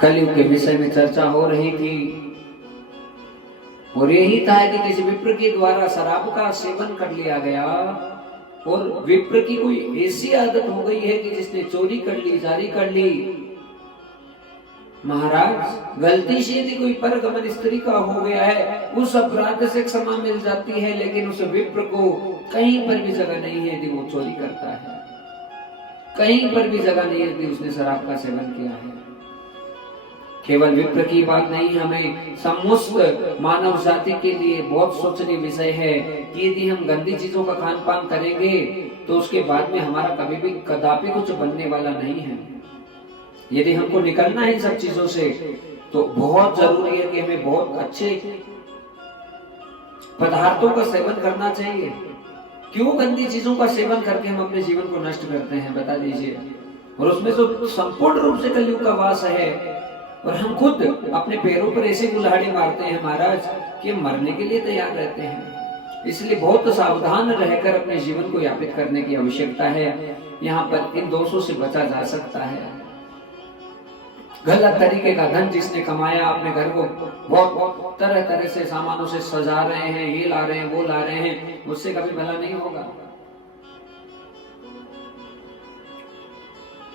कलयुग के विषय में चर्चा हो रही थी और यही था कि किसी विप्र के द्वारा शराब का सेवन कर लिया गया और विप्र की कोई ऐसी आदत हो गई है कि जिसने चोरी कर ली, जारी कर ली। महाराज, गलती से यदि कोई परगमन स्त्री का हो गया है, उस अपराध से क्षमा मिल जाती है, लेकिन उस विप्र को कहीं पर भी जगह नहीं है यदि वो चोरी करता है, कहीं पर भी जगह नहीं है यदि उसने शराब का सेवन किया है। केवल विप्र की बात नहीं, हमें समस्त मानव जाति के लिए बहुत सोचनीय विषय है कि यदि हम गंदी चीजों का खान पान करेंगे तो उसके बाद में हमारा कभी भी कदापि कुछ बनने वाला नहीं है। यदि हमको निकलना है इन सब चीजों से तो बहुत जरूरी है कि हमें बहुत अच्छे पदार्थों का सेवन करना चाहिए। क्यों गंदी चीजों का सेवन करके हम अपने जीवन को नष्ट करते हैं, बता दीजिए। और उसमें तो संपूर्ण रूप से कलयुग का वास है और हम खुद अपने पैरों पर ऐसे कुल्हाड़ी मारते हैं महाराज कि मरने के लिए तैयार रहते हैं। इसलिए बहुत सावधान रहकर अपने जीवन को यापित करने की आवश्यकता है। यहाँ पर इन दोषों से बचा जा सकता है। गलत तरीके का धन जिसने कमाया, अपने घर को बहुत तरह तरह से सामानों से सजा रहे हैं, ये ला रहे हैं, वो ला रहे हैं, उससे कभी भला नहीं होगा।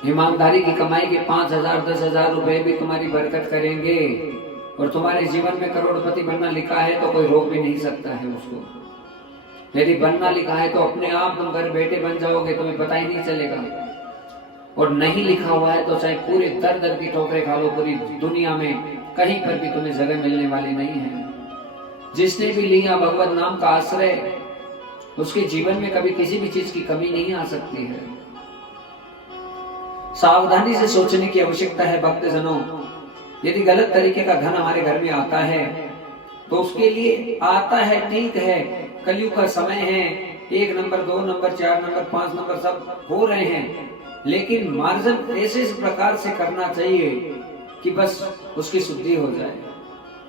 ईमानदारी की कमाई के 5,000 10,000 रुपए भी तुम्हारी बरकत करेंगे और तुम्हारे जीवन में करोड़पति बनना लिखा है तो कोई रोक भी नहीं सकता है उसको। यदि बनना लिखा है तो अपने आप तुम घर बैठे बन जाओगे, तुम्हें पता ही नहीं चलेगा। और नहीं लिखा हुआ है तो चाहे पूरे दर दर की ठोकरें खा लो, पूरी दुनिया में कहीं पर भी तुम्हें जगह मिलने वाली नहीं है। जिसने भी लिया भगवत नाम का आश्रय, उसके जीवन में कभी किसी भी चीज की कमी नहीं आ सकती है। सावधानी से सोचने की आवश्यकता है भक्तजनों। यदि गलत तरीके का धन हमारे घर में आता है तो उसके लिए आता है, ठीक है, कलयुग का समय है, 1 नंबर 2 नंबर 4 नंबर 5 नंबर सब हो रहे हैं, लेकिन मार्जन ऐसे प्रकार से करना चाहिए कि बस उसकी शुद्धि हो जाए।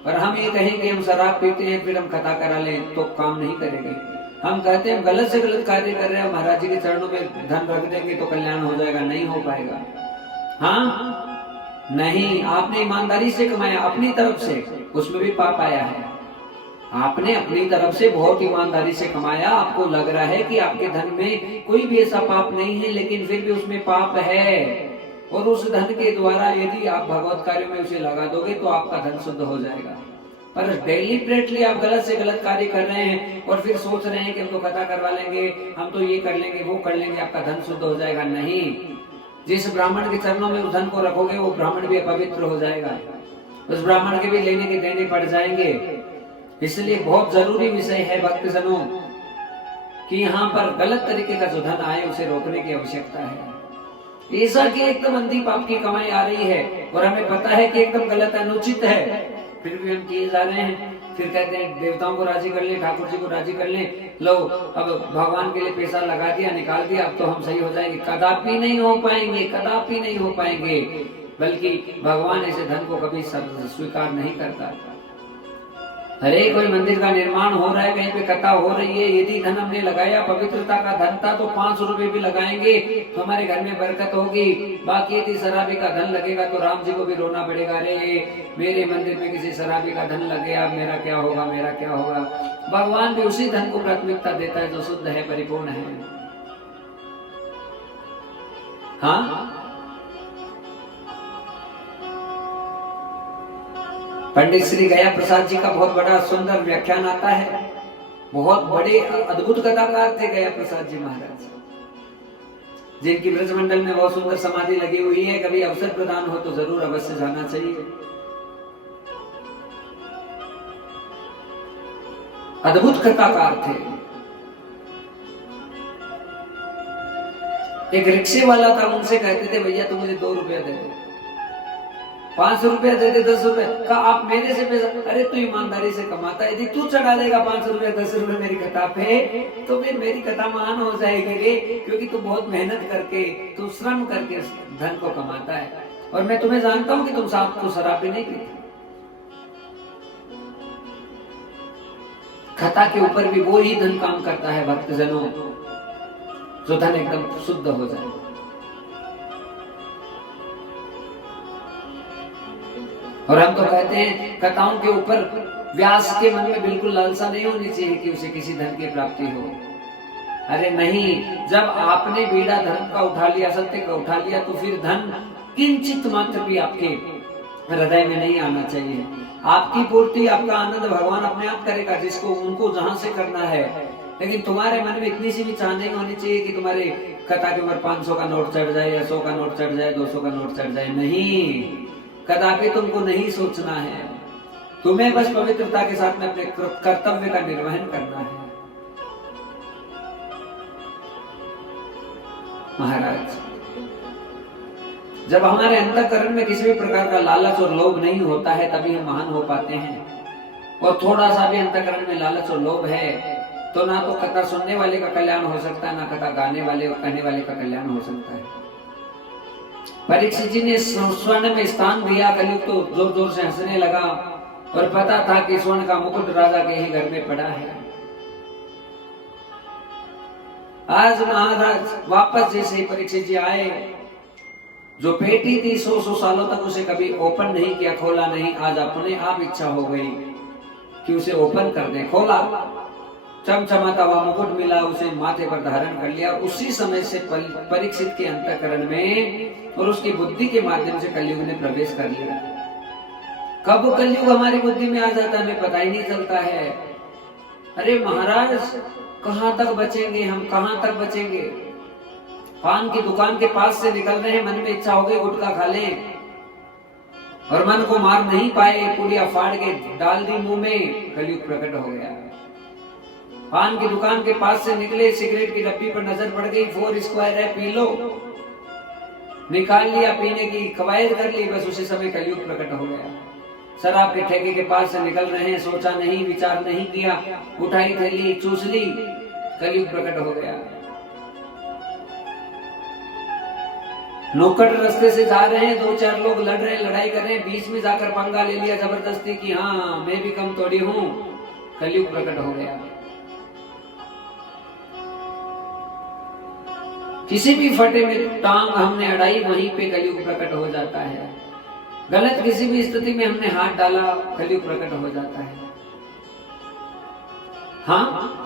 और हम ये कहें कि हम शराब पीते हैं फिर हम कथा करा लें तो काम नहीं करेंगे। हम कहते हैं हम गलत से गलत कार्य कर रहे हैं, महाराज जी के चरणों में धन रख देंगे तो कल्याण हो जाएगा, नहीं हो पाएगा। हाँ नहीं, आपने ईमानदारी से कमाया अपनी तरफ से, उसमें भी पाप आया है। आपने अपनी तरफ से बहुत ईमानदारी से कमाया, आपको लग रहा है कि आपके धन में कोई भी ऐसा पाप नहीं है, लेकिन फिर भी उसमें पाप है। और उस धन के द्वारा यदि आप भगवत कार्यों में उसे लगा दोगे तो आपका धन शुद्ध हो जाएगा। पर डेलिबरेटली आप गलत से गलत कार्य कर रहे हैं और फिर सोच रहे हैं कि हम तो कथा करवा लेंगे, हम तो ये कर लेंगे, वो कर लेंगे, आपका धन शुद्ध हो जाएगा। नहीं, जिस ब्राह्मण के चरणों में उस धन को रखोगे वो ब्राह्मण भी अपवित्र हो जाएगा, उस ब्राह्मण के भी लेने के देने पड़ जाएंगे। इसलिए बहुत जरूरी विषय है भक्तजनों कि यहाँ पर गलत तरीके का जो धन आए उसे रोकने की आवश्यकता है। ऐसा कि एकदम अंधी पाप की कमाई आ रही है और हमें पता है कि एकदम गलत अनुचित है, फिर भी हम किए जा रहे हैं। फिर कहते हैं देवताओं को राजी कर ले, ठाकुर जी को राजी कर ले, लो अब भगवान के लिए पैसा लगा दिया, निकाल दिया, अब तो हम सही हो जाएंगे। कदापि नहीं हो पाएंगे, कदापि नहीं हो पाएंगे। बल्कि भगवान ऐसे धन को कभी स्वीकार नहीं करता। हरे कोई मंदिर का निर्माण हो रहा है, कहीं पे कथा हो रही है, यदि धन हमने लगाया, पवित्रता का धन था तो 5 रुपए भी लगाएंगे तो हमारे घर में बरकत होगी। बाकी यदि शराबी का धन लगेगा तो राम जी को भी रोना पड़ेगा, अरे मेरे मंदिर में किसी शराबी का धन लग गया, मेरा क्या होगा, मेरा क्या होगा। भगवान भी उसी धन को प्राथमिकता देता है जो शुद्ध है, परिपूर्ण है। हाँ, पंडित श्री गया प्रसाद जी का बहुत बड़ा सुंदर व्याख्यान आता है। बहुत बड़े अद्भुत कथाकार थे गया प्रसाद जी महाराज, जिनकी ब्रजमंडल में बहुत सुंदर समाधि लगी हुई है। कभी अवसर प्रदान हो तो जरूर अवश्य जाना चाहिए। अद्भुत कथाकार थे। एक रिक्शे वाला था, उनसे कहते थे भैया तुम मुझे 2 रुपया दे दो, 5 रुपया दे दे, 10 रुपया का आप मेरे से पैसा, अरे तू ईमानदारी से कमाता है, यदि तू चढ़ा देगा 5 रुपया 10 रुपया मेरी कथा पे तो फिर मेरी कथा महान हो जाएगी रे, क्योंकि तू बहुत मेहनत करके, तू श्रम करके धन को कमाता है। और मैं तुम्हें जानता हूं कि तुम साथ तो शराब भी नहीं पीते। कथा के ऊपर भी वो ही धन काम करता है भक्तजनों, जो धन एकदम शुद्ध हो जाए। और हम तो कहते हैं कथाओं के ऊपर व्यास के मन में बिल्कुल लालसा नहीं होनी चाहिए कि उसे किसी धन की प्राप्ति हो। अरे नहीं, जब आपने बीड़ा धर्म का उठा लिया, सत्य का उठा लिया, तो फिर धन किंचित मात्र भी आपके हृदय में नहीं आना चाहिए। आपकी पूर्ति, आपका आनंद भगवान अपने आप करेगा, जिसको उनको जहां से करना है। लेकिन तुम्हारे मन में इतनी सी भी चाह नहीं होनी चाहिए कि तुम्हारे कथा के ऊपर 500 का नोट चढ़ जाए या 100 का नोट चढ़ जाए, 200 का नोट चढ़ जाए। नहीं, कदापि तुमको नहीं सोचना है। तुम्हें बस पवित्रता के साथ में अपने कर्तव्य का निर्वहन करना है। महाराज, जब हमारे अंतःकरण में किसी भी प्रकार का लालच और लोभ नहीं होता है, तभी हम महान हो पाते हैं। और थोड़ा सा भी अंतःकरण में लालच और लोभ है तो ना तो कथा सुनने वाले का कल्याण हो सकता है, ना कथा गाने वाले और कहने वाले का कल्याण हो सकता है। परीक्षित जी ने स्वर्ण में स्थान दिया, कलयुग तो जोर जोर से हंसने लगा और पता था कि स्वर्ण का मुकुट राजा के ही घर में पड़ा है। आज महाराज वापस जैसे परीक्षित जी आए, जो पेटी थी 100 सालों तक उसे कभी ओपन नहीं किया, खोला नहीं, आज अपने आप इच्छा हो गई कि उसे ओपन कर दे। खोला, चमचमाता हुआ मुकुट मिला, उसे माथे पर धारण कर लिया। उसी समय से परीक्षित के अंतःकरण में और उसकी बुद्धि के माध्यम से कलयुग ने प्रवेश कर लिया। कब कलयुग हमारी बुद्धि में आ जाता है हमें पता ही नहीं चलता है। अरे महाराज, कहां तक बचेंगे हम, कहां तक बचेंगे? पान की दुकान के पास से निकल रहे हैं, मन में इच्छा हो गई गुटखा खा लें और मन को मार नहीं पाए, पुड़िया फाड़ के डाल दी मुंह में, कलयुग प्रकट हो गया। पान की दुकान के पास से निकले, सिगरेट की डब्बी पर नजर पड़ गई, 4 स्क्वायर है, पी लो, निकाल लिया, पीने की कवायद कर ली, बस उसी समय कलयुग प्रकट हो गया। शराब के ठेके के पास से निकल रहे हैं, सोचा नहीं, विचार नहीं किया, उठाई थैली चूस ली, कलयुग प्रकट हो गया। नौकड़ रास्ते से जा रहे हैं, 2-4 लोग लड़ रहे हैं, लड़ाई कर रहे हैं, बीच में जाकर पंगा ले लिया जबरदस्ती कि हाँ मैं भी कम थोड़ी हूं, कलयुग प्रकट हो गया। किसी भी फटे में टांग हमने अड़ाई, वहीं पे कलयुग प्रकट हो जाता है। गलत किसी भी स्थिति में हमने हाथ डाला, कलयुग प्रकट हो जाता है। हाँ,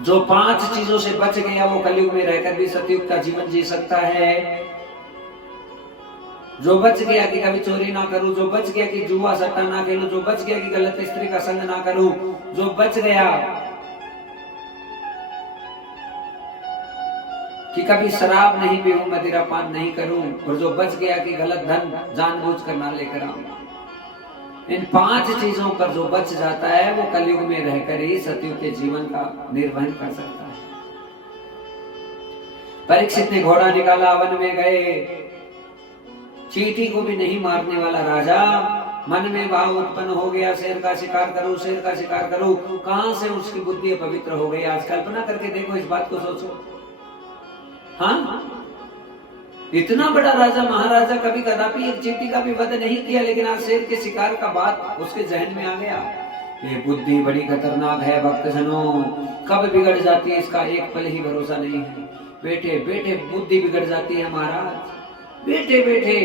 जो 5 चीजों से बच गया वो कलयुग में रहकर भी सतयुग का जीवन जी सकता है। जो बच गया कि कभी चोरी ना करूं, जो बच गया कि जुआ सट्टा ना खेलूं, जो बच गया कि गलत स्त्री का संग ना करूं, जो बच गया कि कभी शराब नहीं पीऊं, मदिरा पान नहीं करूं, और जो बच गया कि गलत धन जानबूझकर ना लेकर आऊं, इन 5 चीजों पर जो बच जाता है वो कलयुग में रहकर ही सतयुग के जीवन का निर्वहन कर सकता है। परीक्षित ने घोड़ा निकाला, वन में गए, चींटी को भी नहीं मारने वाला राजा, मन में भाव उत्पन्न हो गया, शेर का शिकार करूं, शेर का शिकार करूं, कहां से उसकी बुद्धि पवित्र हो गई। आज कल्पना करके देखो, इस बात को सोचो। हाँ, इतना बड़ा राजा महाराजा कभी कदापि एक चींटी का भी वध नहीं किया, लेकिन आज शेर के शिकार का बात उसके जहन में आ गया। ये बुद्धि बड़ी खतरनाक है भक्तजनों, कब बिगड़ जाती है इसका एक पल ही भरोसा नहीं है। बेटे बेटे बुद्धि बिगड़ जाती है महाराज, बेटे बेटे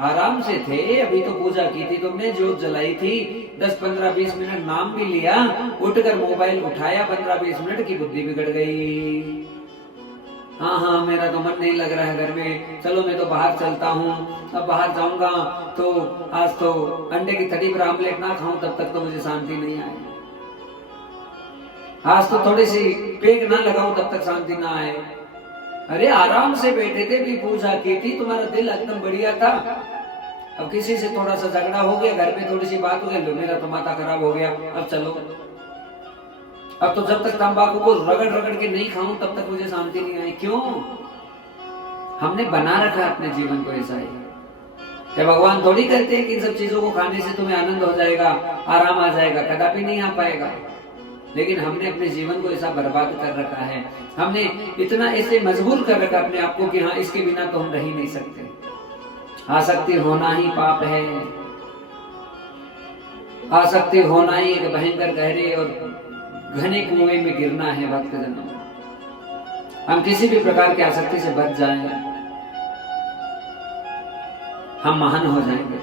आराम से थे, अभी तो पूजा की थी तुमने, जोत जलाई थी, 10-15-20 मिनट नाम भी लिया, उठकर मोबाइल उठाया, 15-20 मिनट की बुद्धि बिगड़ गई। हाँ, मेरा तो मन नहीं लग रहा है घर में, चलो मैं तो बाहर चलता हूँ, अब बाहर जाऊंगा तो आज तो अंडे की थड़ी पर आमलेट ना खाऊं, तब तक तो मुझे शांति नहीं आए। आज तो थोड़ी सी पेग ना लगाऊं, तब तक शांति ना आए। अरे आराम से बैठे थे, भी पूजा की थी, तुम्हारा दिल एकदम बढ़िया था, अब किसी से थोड़ा सा झगड़ा हो गया, घर पे थोड़ी सी बात हो गई, मेरा तो माथा खराब हो गया, अब चलो, अब तो जब तक तंबाकू को रगड़ रगड़ के नहीं खाऊं तब तक मुझे शांति नहीं आई। क्यों? हमने बना रखा है अपने जीवन को ऐसा ही। क्या भगवान थोड़ी कहते हैं कि इन सब चीजों को खाने से तुम्हें आनंद हो जाएगा, आराम आ जाएगा? कदापि नहीं आ पाएगा। लेकिन हमने अपने जीवन को ऐसा बर्बाद कर रखा है, हमने इतना ऐसे मजबूर कर रखा अपने आप को कि हाँ इसके बिना तो हम रह ही नहीं सकते। आसक्ति होना ही पाप है, आसक्ति होना ही एक भयंकर गहरे और घने कुएं में गिरना है। भक्तजनों, हम किसी भी प्रकार की आसक्ति से बच जाएं, हम महान हो जाएंगे।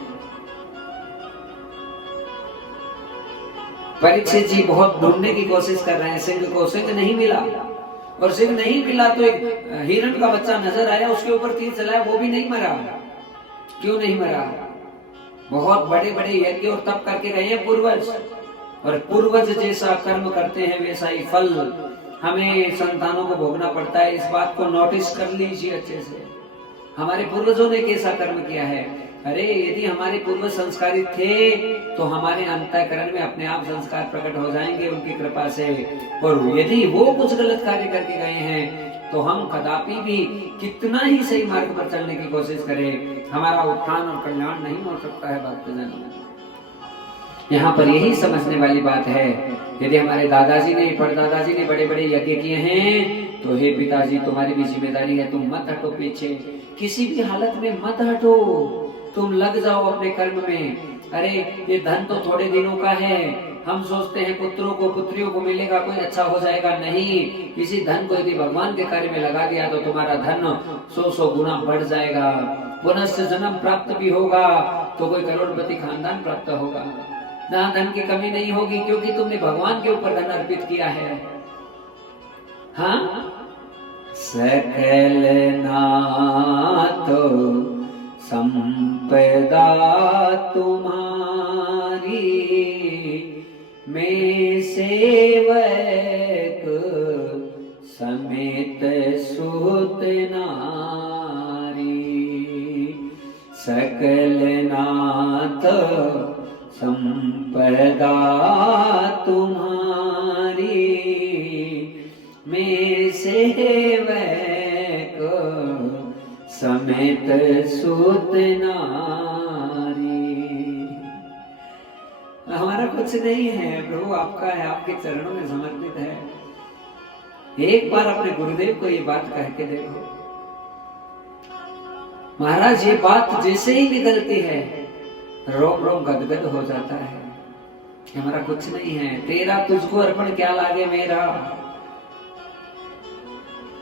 परीक्षित जी बहुत ढूंढने की कोशिश कर रहे हैं सिंह को, सिंह नहीं मिला। और सिंह नहीं मिला तो एक हिरण का बच्चा नजर आया, उसके ऊपर तीर चलाया, वो भी नहीं मरा। क्यों नहीं मरा? बहुत बड़े बड़े यज्ञ और तप करके गए हैं पूर्वज, और पूर्वज जैसा कर्म करते हैं वैसा ही फल हमें संतानों को भोगना पड़ता है। इस बात को नोटिस कर लीजिए अच्छे से, हमारे पूर्वजों ने कैसा कर्म किया है। अरे यदि हमारे पूर्वज संस्कारी थे तो हमारे अंतःकरण में अपने आप संस्कार प्रकट हो जाएंगे उनकी कृपा से। और यदि वो कुछ गलत कार्य करके गए हैं तो हम कदापि भी कितना ही सही मार्ग पर चलने की कोशिश करें, हमारा उत्थान और कल्याण नहीं हो सकता है। भक्तजन, यहाँ पर यही समझने वाली बात है। यदि हमारे दादाजी ने, परदादाजी ने बड़े बड़े यज्ञ किए हैं तो हे पिताजी, तुम्हारी भी जिम्मेदारी है, तुम मत हटो पीछे, किसी भी हालत में मत हटो, तुम लग जाओ अपने कर्म में। अरे ये धन तो थोड़े दिनों का है, हम सोचते हैं पुत्रों को पुत्रियों को मिलेगा, कोई अच्छा हो जाएगा। नहीं, इसी धन को यदि भगवान के कार्य में लगा दिया तो तुम्हारा धन 100 गुना बढ़ जाएगा, पुनः जन्म प्राप्त भी होगा, तो कोई करोड़पति खानदान प्राप्त होगा, जहाँ धन की कमी नहीं होगी, क्योंकि तुमने भगवान के ऊपर धन अर्पित किया है। हाँ, सकल नाथ संपदा तुम्हारी, मैं सेवक समेत सुत नारी। सकल नाथ संपदा तुम्हारी, मैं सेवक समेत सुत नारी। हमारा कुछ नहीं है प्रभु, आपका है, आपके चरणों में समर्पित है। एक बार अपने गुरुदेव को ये बात कह के देखो। महाराज, ये बात जैसे ही निकलती है रोम रोम गदगद हो जाता है। हमारा कुछ नहीं है, तेरा तुझको अर्पण क्या लागे मेरा।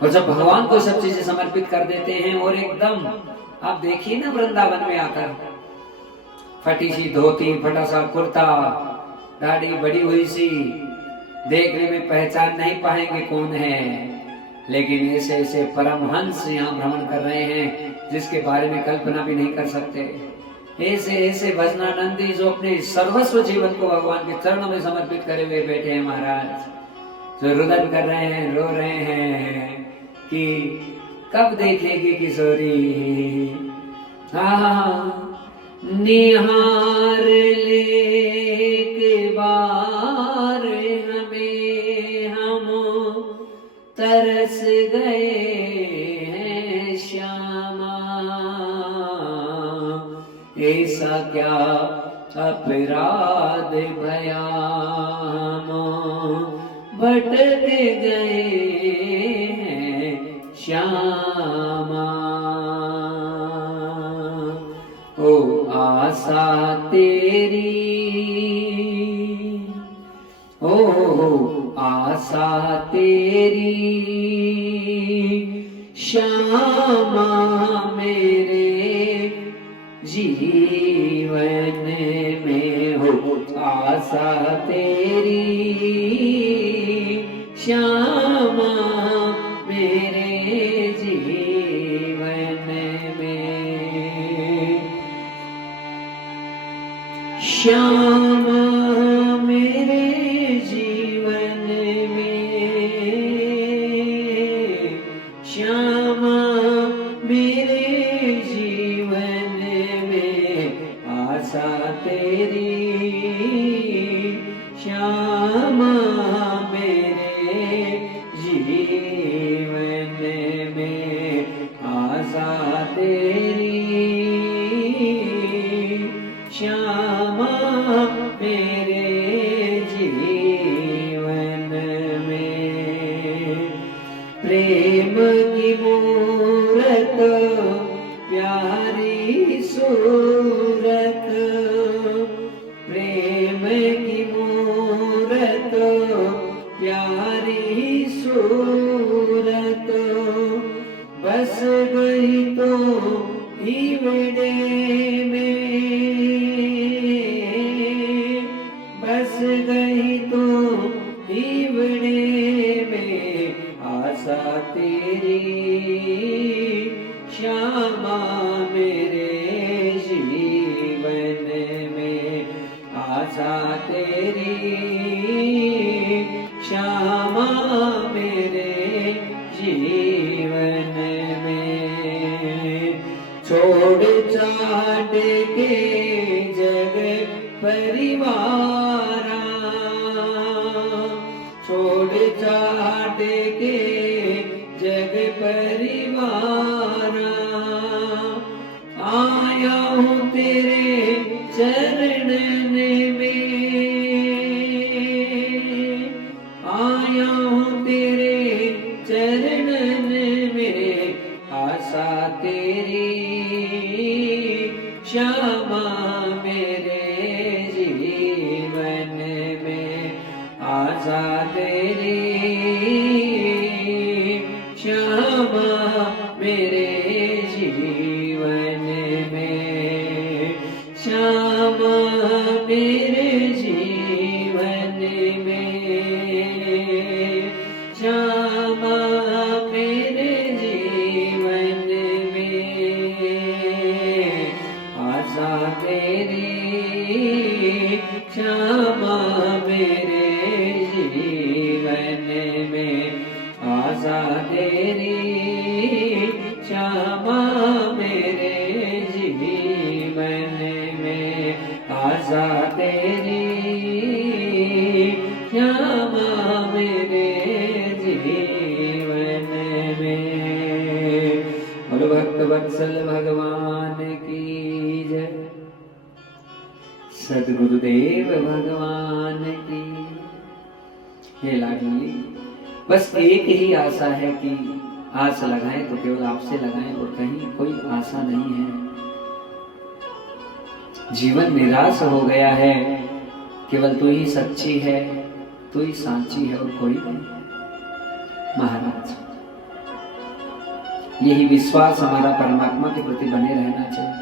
और जब भगवान को सब चीजें समर्पित कर देते हैं और एकदम, आप देखिए ना वृंदावन में आकर, फटी सी धोती, फटा सा कुर्ता, दाढ़ी बड़ी हुई सी, देखने में पहचान नहीं पाएंगे कौन है, लेकिन ऐसे ऐसे परमहंस यहाँ भ्रमण कर रहे हैं जिसके बारे में कल्पना भी नहीं कर सकते। ऐसे ऐसे भजनानंदी जो अपने सर्वस्व जीवन को भगवान के चरणों में समर्पित करे हुए बैठे हैं महाराज, जो रुदन कर रहे हैं, रो रहे हैं कि कब देखेगी किशोरी। हाँ, निहार ले बार हमें, हम तरस गए हैं श्यामा। ऐसा क्या अपराध भया, भटक गए हैं श्यामा। ओ आशा तेरी, ओ आशा तेरी श्यामा मेरे जीवन में हो। आशा तेरी श्यामा मेरे जीवन में, श्यामा मेरे जीवन में, श्यामा मेरे जीवन में। आशा तेरी श्यामा मेरे जीवन में। आशा तेरी श्यामा मेरे जीवन में। प्रेम की मूरत प्यारी सूरत, तेरी श्यामा मेरे जीवन में। छोड़ छाड़ के जग परिवारा, छोड़ छाड़ के जग परिवारा, आया हूँ तेरे चरणन में, आया हूँ तेरे चरणन में। आशा तेरी श्यामा मेरे जीवन में, आशा तेरी श्यामा मेरे जीवन में, श्यामा मेरे जीवन में, श्यामा मेरे जीवन में। आशा तेरी श्यामा मेरे जीवन में, आशा तेरी श्यामा मेरे जीवन में, आशा तेरी श्यामा मेरे जीवन में। बोलो भक्त वत्सल भगवान की जय, सद्गुरुदेव भगवान की। हे लाडली, बस एक ही आशा है कि आस लगाएं तो केवल आपसे लगाएं और कहीं कोई आशा नहीं है। जीवन निराश हो गया है, केवल तू ही सच्ची है, तू ही सांची है और कोई नहीं। महाराज, यही विश्वास हमारा परमात्मा के प्रति बने रहना चाहिए।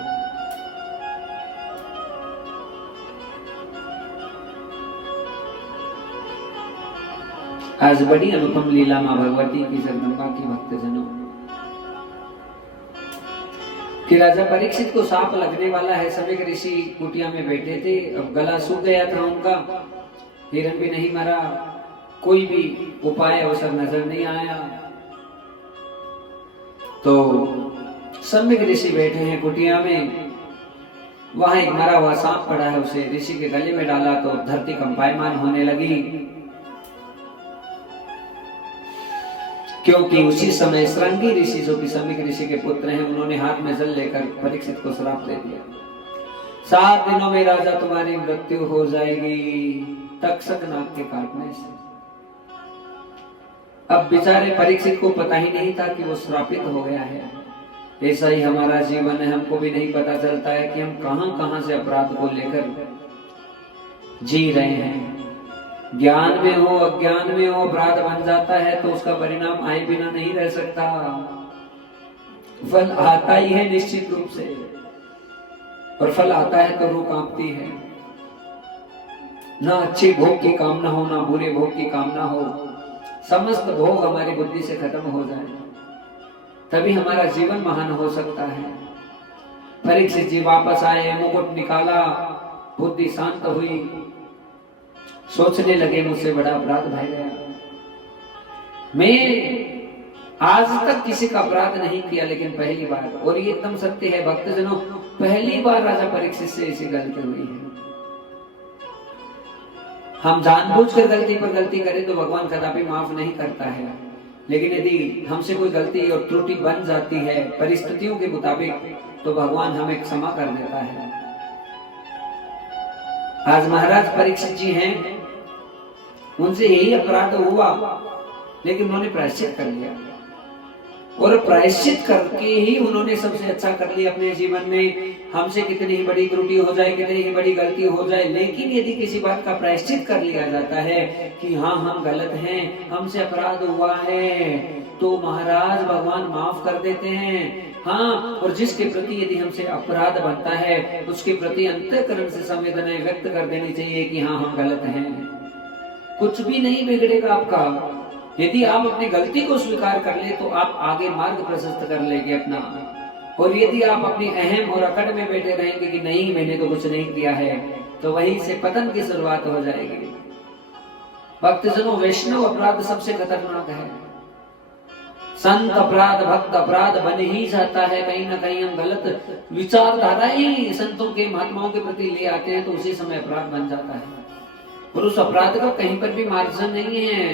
आज बड़ी अनुपम लीला मां भगवती की, जगदम्बा की भक्तजनों कि राजा परीक्षित को सांप लगने वाला है। सभी ऋषि कुटिया में बैठे थे, अब गला सूख गया था उनका, हिरण भी नहीं मरा, कोई भी उपाय अवसर नजर नहीं आया। तो सम्यक ऋषि बैठे हैं कुटिया में, वहां एक मरा हुआ सांप पड़ा है, उसे ऋषि के गले में डाला तो धरती कंपायमान होने लगी, क्योंकि उसी समय श्रृंगी ऋषि जो कि सम्यक ऋषि के पुत्र हैं, उन्होंने हाथ में जल लेकर परीक्षित को श्राप दे दिया। 7 दिनों में राजा तुम्हारी मृत्यु हो जाएगी, तक्षक नाग के काटने से। अब बेचारे परीक्षित को पता ही नहीं था कि वो श्रापित हो गया है। ऐसा ही हमारा जीवन है, हमको भी नहीं पता चलता है कि हम कहां कहां से अपराध को लेकर जी रहे हैं। ज्ञान में हो अज्ञान में हो अपराध बन जाता है तो उसका परिणाम आए बिना नहीं रह सकता, फल आता ही है निश्चित रूप से, और फल आता है तो रूह कांपती है। ना अच्छे भोग की कामना हो, ना बुरे भोग की कामना हो, समस्त भोग हमारी बुद्धि से खत्म हो जाए, तभी हमारा जीवन महान हो सकता है। परीक्षित जी वापस आए, मुकुट निकाला, बुद्धि शांत हुई, सोचने लगे मुझसे बड़ा अपराध भाई गया। मैं आज तक किसी का अपराध नहीं किया, लेकिन पहली बार, और ये एकदम सत्य है भक्तजनों, पहली बार राजा परीक्षित से ऐसी गलती हुई है। हम जानबूझकर गलती पर गलती करें तो भगवान कदापि माफ नहीं करता है, लेकिन यदि हमसे कोई गलती और त्रुटि बन जाती है परिस्थितियों के मुताबिक, तो भगवान हमें क्षमा कर देता है। आज महाराज परीक्षित जी हैं, उनसे यही अपराध हुआ, लेकिन उन्होंने प्रायश्चित कर लिया, और प्रायश्चित करके ही उन्होंने सबसे अच्छा कर लिया अपने जीवन में। हमसे कितनी ही बड़ी त्रुटि हो जाए, कितनी ही बड़ी गलती हो जाए, लेकिन यदि किसी बात का प्रायश्चित कर लिया जाता है कि हाँ हम गलत हैं, हमसे अपराध हुआ है, तो महाराज भगवान माफ कर देते हैं। हाँ, और जिसके प्रति यदि हमसे अपराध बनता है, उसके प्रति अंतःकरण से संवेदनाएं व्यक्त कर देनी चाहिए कि हाँ हम गलत हैं। कुछ भी नहीं बिगड़ेगा आपका, यदि आप अपनी गलती को स्वीकार कर ले तो आप आगे मार्ग प्रशस्त कर लेंगे अपना। और यदि आप अपनी अहम और अकड़ में बैठे रहेंगे कि नहीं मैंने तो कुछ नहीं किया है, तो वहीं से पतन की शुरुआत हो जाएगी। भक्तजनों, वैष्णव अपराध सबसे खतरनाक है। संत अपराध, भक्त अपराध बन ही जाता है। कहीं ना कहीं हम गलत विचारधाराएं संतों के, महात्माओं के प्रति ले आते हैं तो उसी समय अपराध बन जाता है। और उस अपराध का कहीं पर भी मार्जिन नहीं है।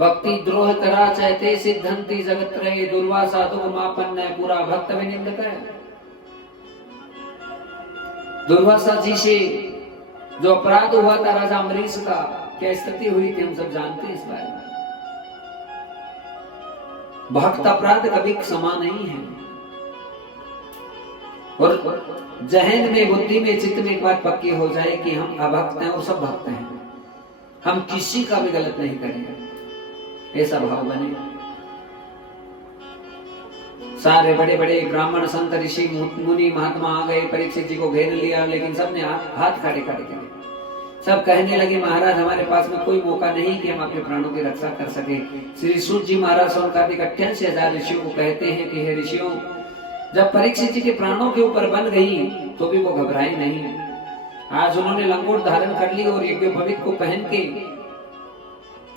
भक्ति द्रोह करा चाहते सिद्धंती जगत रहे, दुर्वासा दुर्मापन्न पूरा भक्त विनिंद है। दुर्वासा जी से जो अपराध हुआ था राजा अम्बरीश का, क्या स्थिति हुई थी हम सब जानते हैं इस बारे में। भक्त अपराध कभी क्षमा नहीं है। और जहन में, बुद्धि में, चित्त में एक बात पक्की हो जाए कि हम अभक्त हैं और सब भक्त हैं, हम किसी का भी गलत नहीं करेंगे, ऐसा भाव बने। सारे बड़े बड़े ब्राह्मण, संत, ऋषि, मुनि, महात्मा आ गए, परीक्षित जी को घेर लिया, लेकिन सबने हाथ खड़े कर दिए। सब कहने लगे महाराज हमारे पास में कोई मौका नहीं कि हम अपने प्राणों की रक्षा कर सके। श्री सूत जी महाराज सोनकादिक 88,000 ऋषियों को कहते हैं कि हे ऋषियों, जब परीक्षित जी के प्राणों के ऊपर बन गई तो भी वो घबराए नहीं। आज उन्होंने लंगोट धारण कर ली और यज्ञोपवीत को पहन के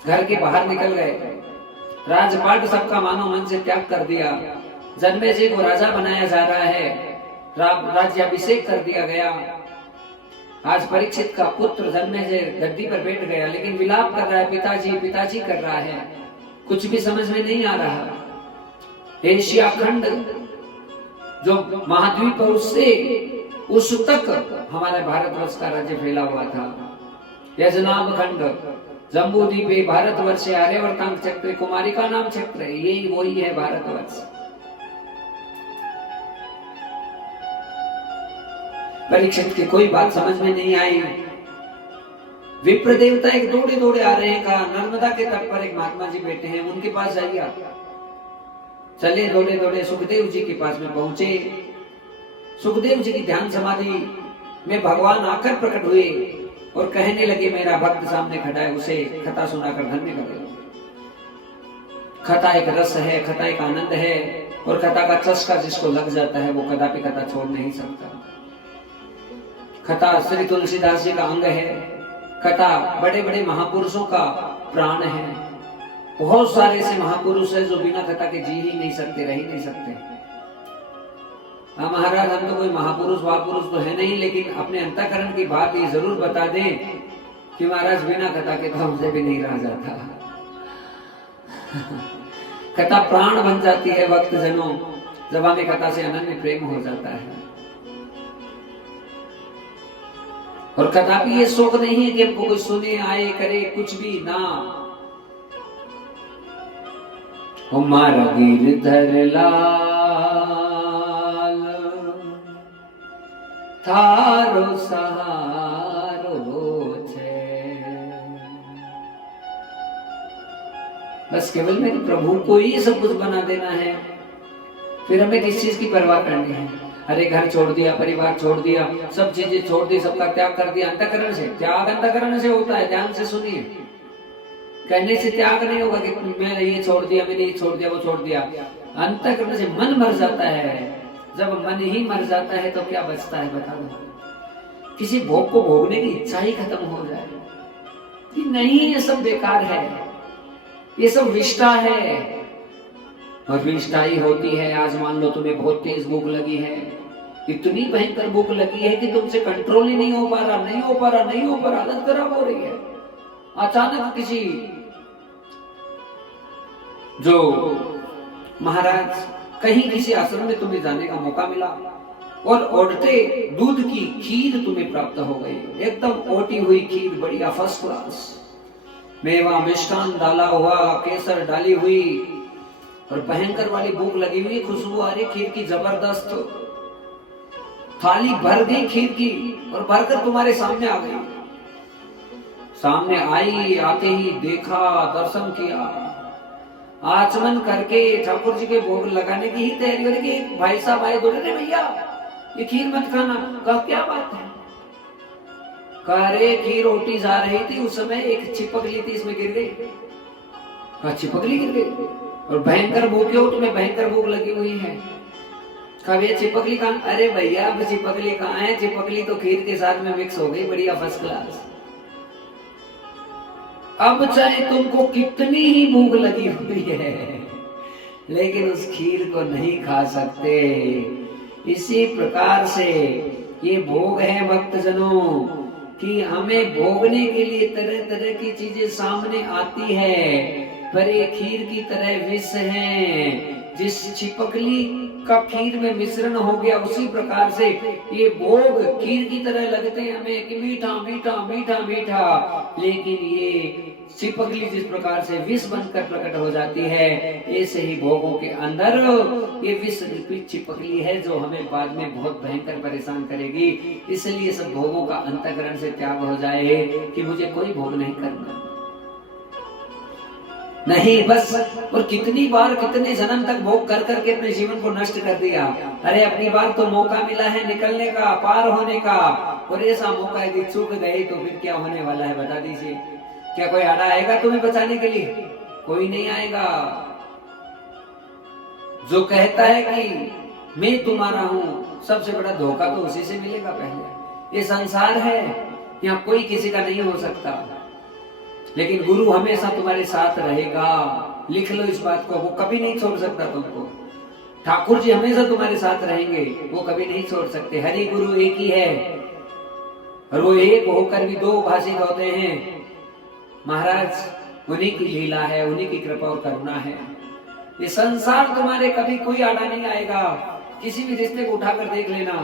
घर के बाहर निकल गए। राजपाट सबका मानो मन से त्याग कर दिया। जन्मेजय को राजा बनाया जा रहा है, राज्याभिषेक कर दिया गया। आज परीक्षित का पुत्र जन्मेजय गद्दी पर बैठ गया, लेकिन विलाप कर रहा है, पिताजी पिताजी कर रहा है। कुछ भी समझ में नहीं आ रहा। एशिया खंड जो महाद्वीप है उससे उस तक हमारे भारतवर्ष का राज्य फैला हुआ था। यजनाब खंड, जम्बू द्वीप, भारतवर्ष, आर्यवर्तांग चक्र, कुमारी का नाम चक्र, यही वही है भारतवर्ष। परीक्षित की कोई बात समझ में नहीं आई। विप्र देवता एक दौड़े दौड़े आ रहे हैं, कहा नर्मदा के तट पर एक महात्मा जी बैठे हैं, उनके पास जाइए आप। चले दौड़े दौड़े सुखदेव जी के पास में पहुंचे। सुखदेव जी की ध्यान समाधि में भगवान आकर प्रकट हुए और कहने लगे मेरा भक्त सामने खड़ा है, उसे कथा सुनाकर धन्य कर दो। कथा एक रस है, कथा एक आनंद है, और कथा का चस्का जिसको लग जाता है वो कदापि कथा छोड़ नहीं सकता। कथा श्री तुलसीदास जी का अंग है। कथा बड़े बड़े महापुरुषों का प्राण है। बहुत सारे ऐसे महापुरुष है जो बिना कथा के जी ही नहीं सकते, रह ही नहीं सकते। महाराज हम तो कोई महापुरुष वापुरुष तो है नहीं, लेकिन अपने अंतःकरण की बात ये जरूर बता दें कि महाराज बिना कथा के तो हमसे भी नहीं रह जाता। कथा प्राण बन जाती है भक्त जनों, जब हमें कथा से अनन्य प्रेम हो जाता है। और कदापि ये शौक नहीं है कि हमको कोई सुने, आए, करे, कुछ भी ना। हमारा गिरधर लाल थारो सहारो छे। बस केवल मेरे प्रभु को ही सब कुछ बना देना है, फिर हमें किस चीज की परवाह करनी है। अरे घर छोड़ दिया, परिवार छोड़ दिया, सब चीजें छोड़ दी, सबका त्याग कर दिया अंतःकरण से। त्याग अंतःकरण से होता है, ध्यान से सुनिए। कहने से त्याग नहीं होगा कि मैंने ये छोड़ दिया, मैंने ये छोड़ दिया, वो छोड़ दिया। अंतःकरण से मन मर जाता है। जब मन ही मर जाता है तो क्या बचता है बता दो। किसी भोग को भोगने की इच्छा ही खत्म हो जाए कि नहीं, ये सब बेकार है, ये सब विष्टा है। और विष्टा ही होती है। आज मान लो तुम्हें बहुत तेज भूख लगी है, इतनी भयंकर भूख लगी है कि तुमसे कंट्रोल ही नहीं हो पा रहा, नहीं हो पा रहा, नहीं हो पा रहा, हालत खराब हो रही है। अचानक किसी जो महाराज कहीं किसी आश्रम में तुम्हें जाने का मौका मिला और ओढ़ते दूध की खीर तुम्हें प्राप्त हो गई, एकदम ओटी हुई खीर, बढ़िया फर्स्ट क्लास, मेवा मिष्टान डाला हुआ, केसर डाली हुई, और भयंकर वाली भूख लगी हुई, खुशबू आ रही खीर की जबरदस्त। थाली भर गई खीर की और भरकर तुम्हारे सामने आ गई। सामने आई, आते ही देखा, दर्शन किया, आचमन करके ठाकुर जी के भोग लगाने की ही तैयारी हो रही कि भाई साहब आए, बोले रे भैया ये खीर मत खाना। कहा क्या बात है? कह रे खीर रोटी जा रही थी, उस समय एक चिपकली थी, इसमें गिर गई। कहा चिपकली गिर गई और भयंकर भूखे हो, तुम्हें भयंकर भूख लगी हुई है, कब ये चिपकली कहाँ? अरे भैया अब चिपकली कहाँ है, चिपकली तो खीर के साथ में मिक्स हो गई, बढ़िया फर्स्ट क्लास। अब चाहे तुमको कितनी ही भूख लगी हुई है, लेकिन उस खीर को नहीं खा सकते। इसी प्रकार से ये भोग है भक्तजनों कि हमें भोगने के लिए तरह तरह की चीजें सामने आती है, पर ये खीर की तरह विष है। जिस चिपकली का खीर में मिश्रण हो गया, उसी प्रकार से ये भोग खीर की तरह लगते हैं हमें कि मीठा मीठा मीठा मीठा, लेकिन ये चिपकली जिस प्रकार से विष बनकर प्रकट हो जाती है, ऐसे ही भोगों के अंदर ये विष रूपी चिपकली है जो हमें बाद में बहुत भयंकर परेशान करेगी। इसलिए सब भोगों का अंतःकरण से त्याग हो जाए कि मुझे कोई भोग नहीं करना, नहीं बस। और कितनी बार कितने जन्म तक भोग कर करके अपने जीवन को नष्ट कर दिया। अरे अपनी बार तो मौका मिला है निकलने का, पार होने का, और ऐसा मौका यदि चूक गए तो फिर क्या होने वाला है बता दीजिए। क्या कोई आड़ा आएगा तुम्हें बचाने के लिए? कोई नहीं आएगा। जो कहता है कि मैं तुम्हारा हूं, सबसे बड़ा धोखा तो उसी से मिलेगा पहले। ये संसार है, यहाँ कोई किसी का नहीं हो सकता, लेकिन गुरु हमेशा तुम्हारे साथ रहेगा। लिख लो इस बात को, वो कभी नहीं छोड़ सकता तुमको। ठाकुर जी हमेशा तुम्हारे साथ रहेंगे, वो कभी नहीं छोड़ सकते। हरि गुरु एक ही है, और वो एक होकर भी दो भाषित होते हैं। महाराज उन्हीं की लीला है, उन्हीं की कृपा और करुणा है। ये संसार तुम्हारे कभी कोई आड़ा नहीं आएगा। किसी भी रिश्ते को उठाकर देख लेना,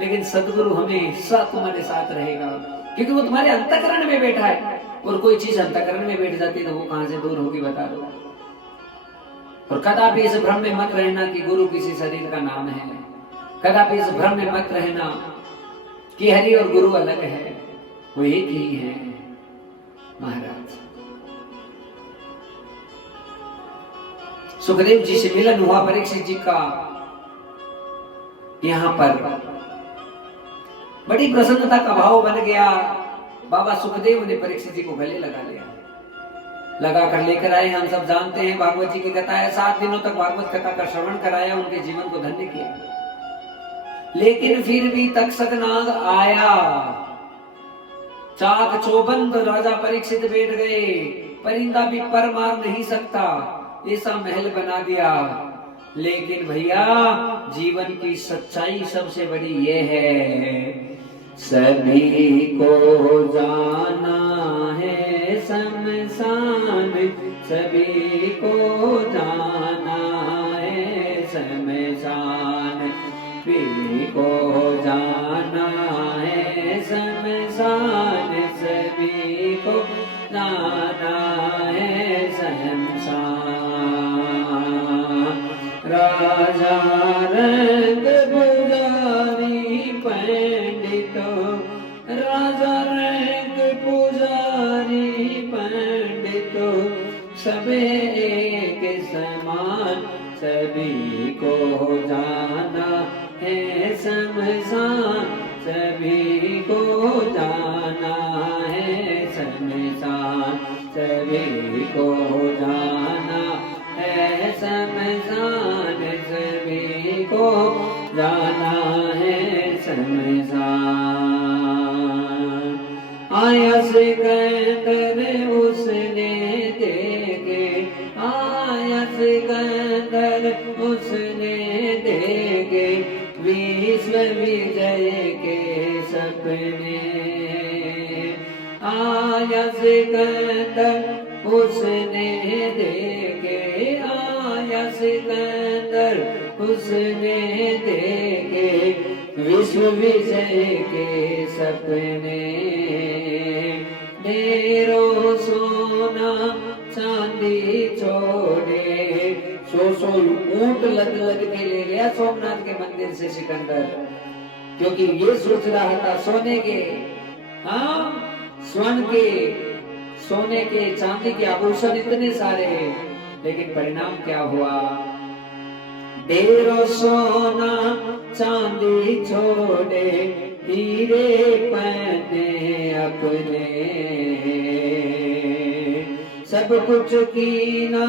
लेकिन सदगुरु हमेशा तुम्हारे साथ रहेगा, क्योंकि वो तुम्हारे अंतःकरण में बैठा है। और कोई चीज अंतःकरण में बैठ जाती है तो वो कहां से दूर होगी बता दो। और कदापि इस भ्रम में मत रहना कि गुरु किसी शरीर का नाम है। कदापि इस भ्रम में मत रहना कि हरि और गुरु अलग है, वो एक ही है। महाराज सुखदेव जी से मिलन हुआ परीक्षित जी का, यहां पर बड़ी प्रसन्नता का भाव बन गया। बाबा सुखदेव ने परीक्षित जी को गले लगा लिया, लगा कर लेकर आए। हम सब जानते हैं भागवत जी की कथा है, 7 दिनों तक भागवत कथा का श्रवण कराया, उनके जीवन को धन्य किया। लेकिन फिर भी तक्षक नाग आया, चाक चौबंद राजा परीक्षित बैठ गए, परिंदा भी पर मार नहीं सकता, ऐसा महल बना दिया। लेकिन भैया जीवन की सच्चाई सबसे बड़ी ये है, सभी को जाना है शमशान, सभी को जाना है शमशान, सभी को जाना है शमशान, सभी को जाना है शमशान। राजा रंग पुजारी पंडित, राजा रंग पुजारी पंडित, सबे एक समान, सभी को जाना है शमशान, सभी को जाना है शमशान, सभी को जाना है शमशान, सभी को जाना है शमशान। आया सिकंदर उसने देखे, आया सिकंदर उसने देखे, विश्व विजय के सपने। आया सिकंदर उसने देखे, आया सिकंदर उसने देखे, विश्व विजय के सपने। ढेरों सोना चांदी छोड़े, सौ ऊंट लद लद के ले गया सोमनाथ के मंदिर से सिकंदर, क्योंकि ये सोच रहा था सोने के, हाँ स्वर्ण के, सोने के चांदी के आभूषण इतने सारे, लेकिन परिणाम क्या हुआ? ढेरों सोना चांदी छोड़े, हीरे पहने अपने, सब कुछ कीना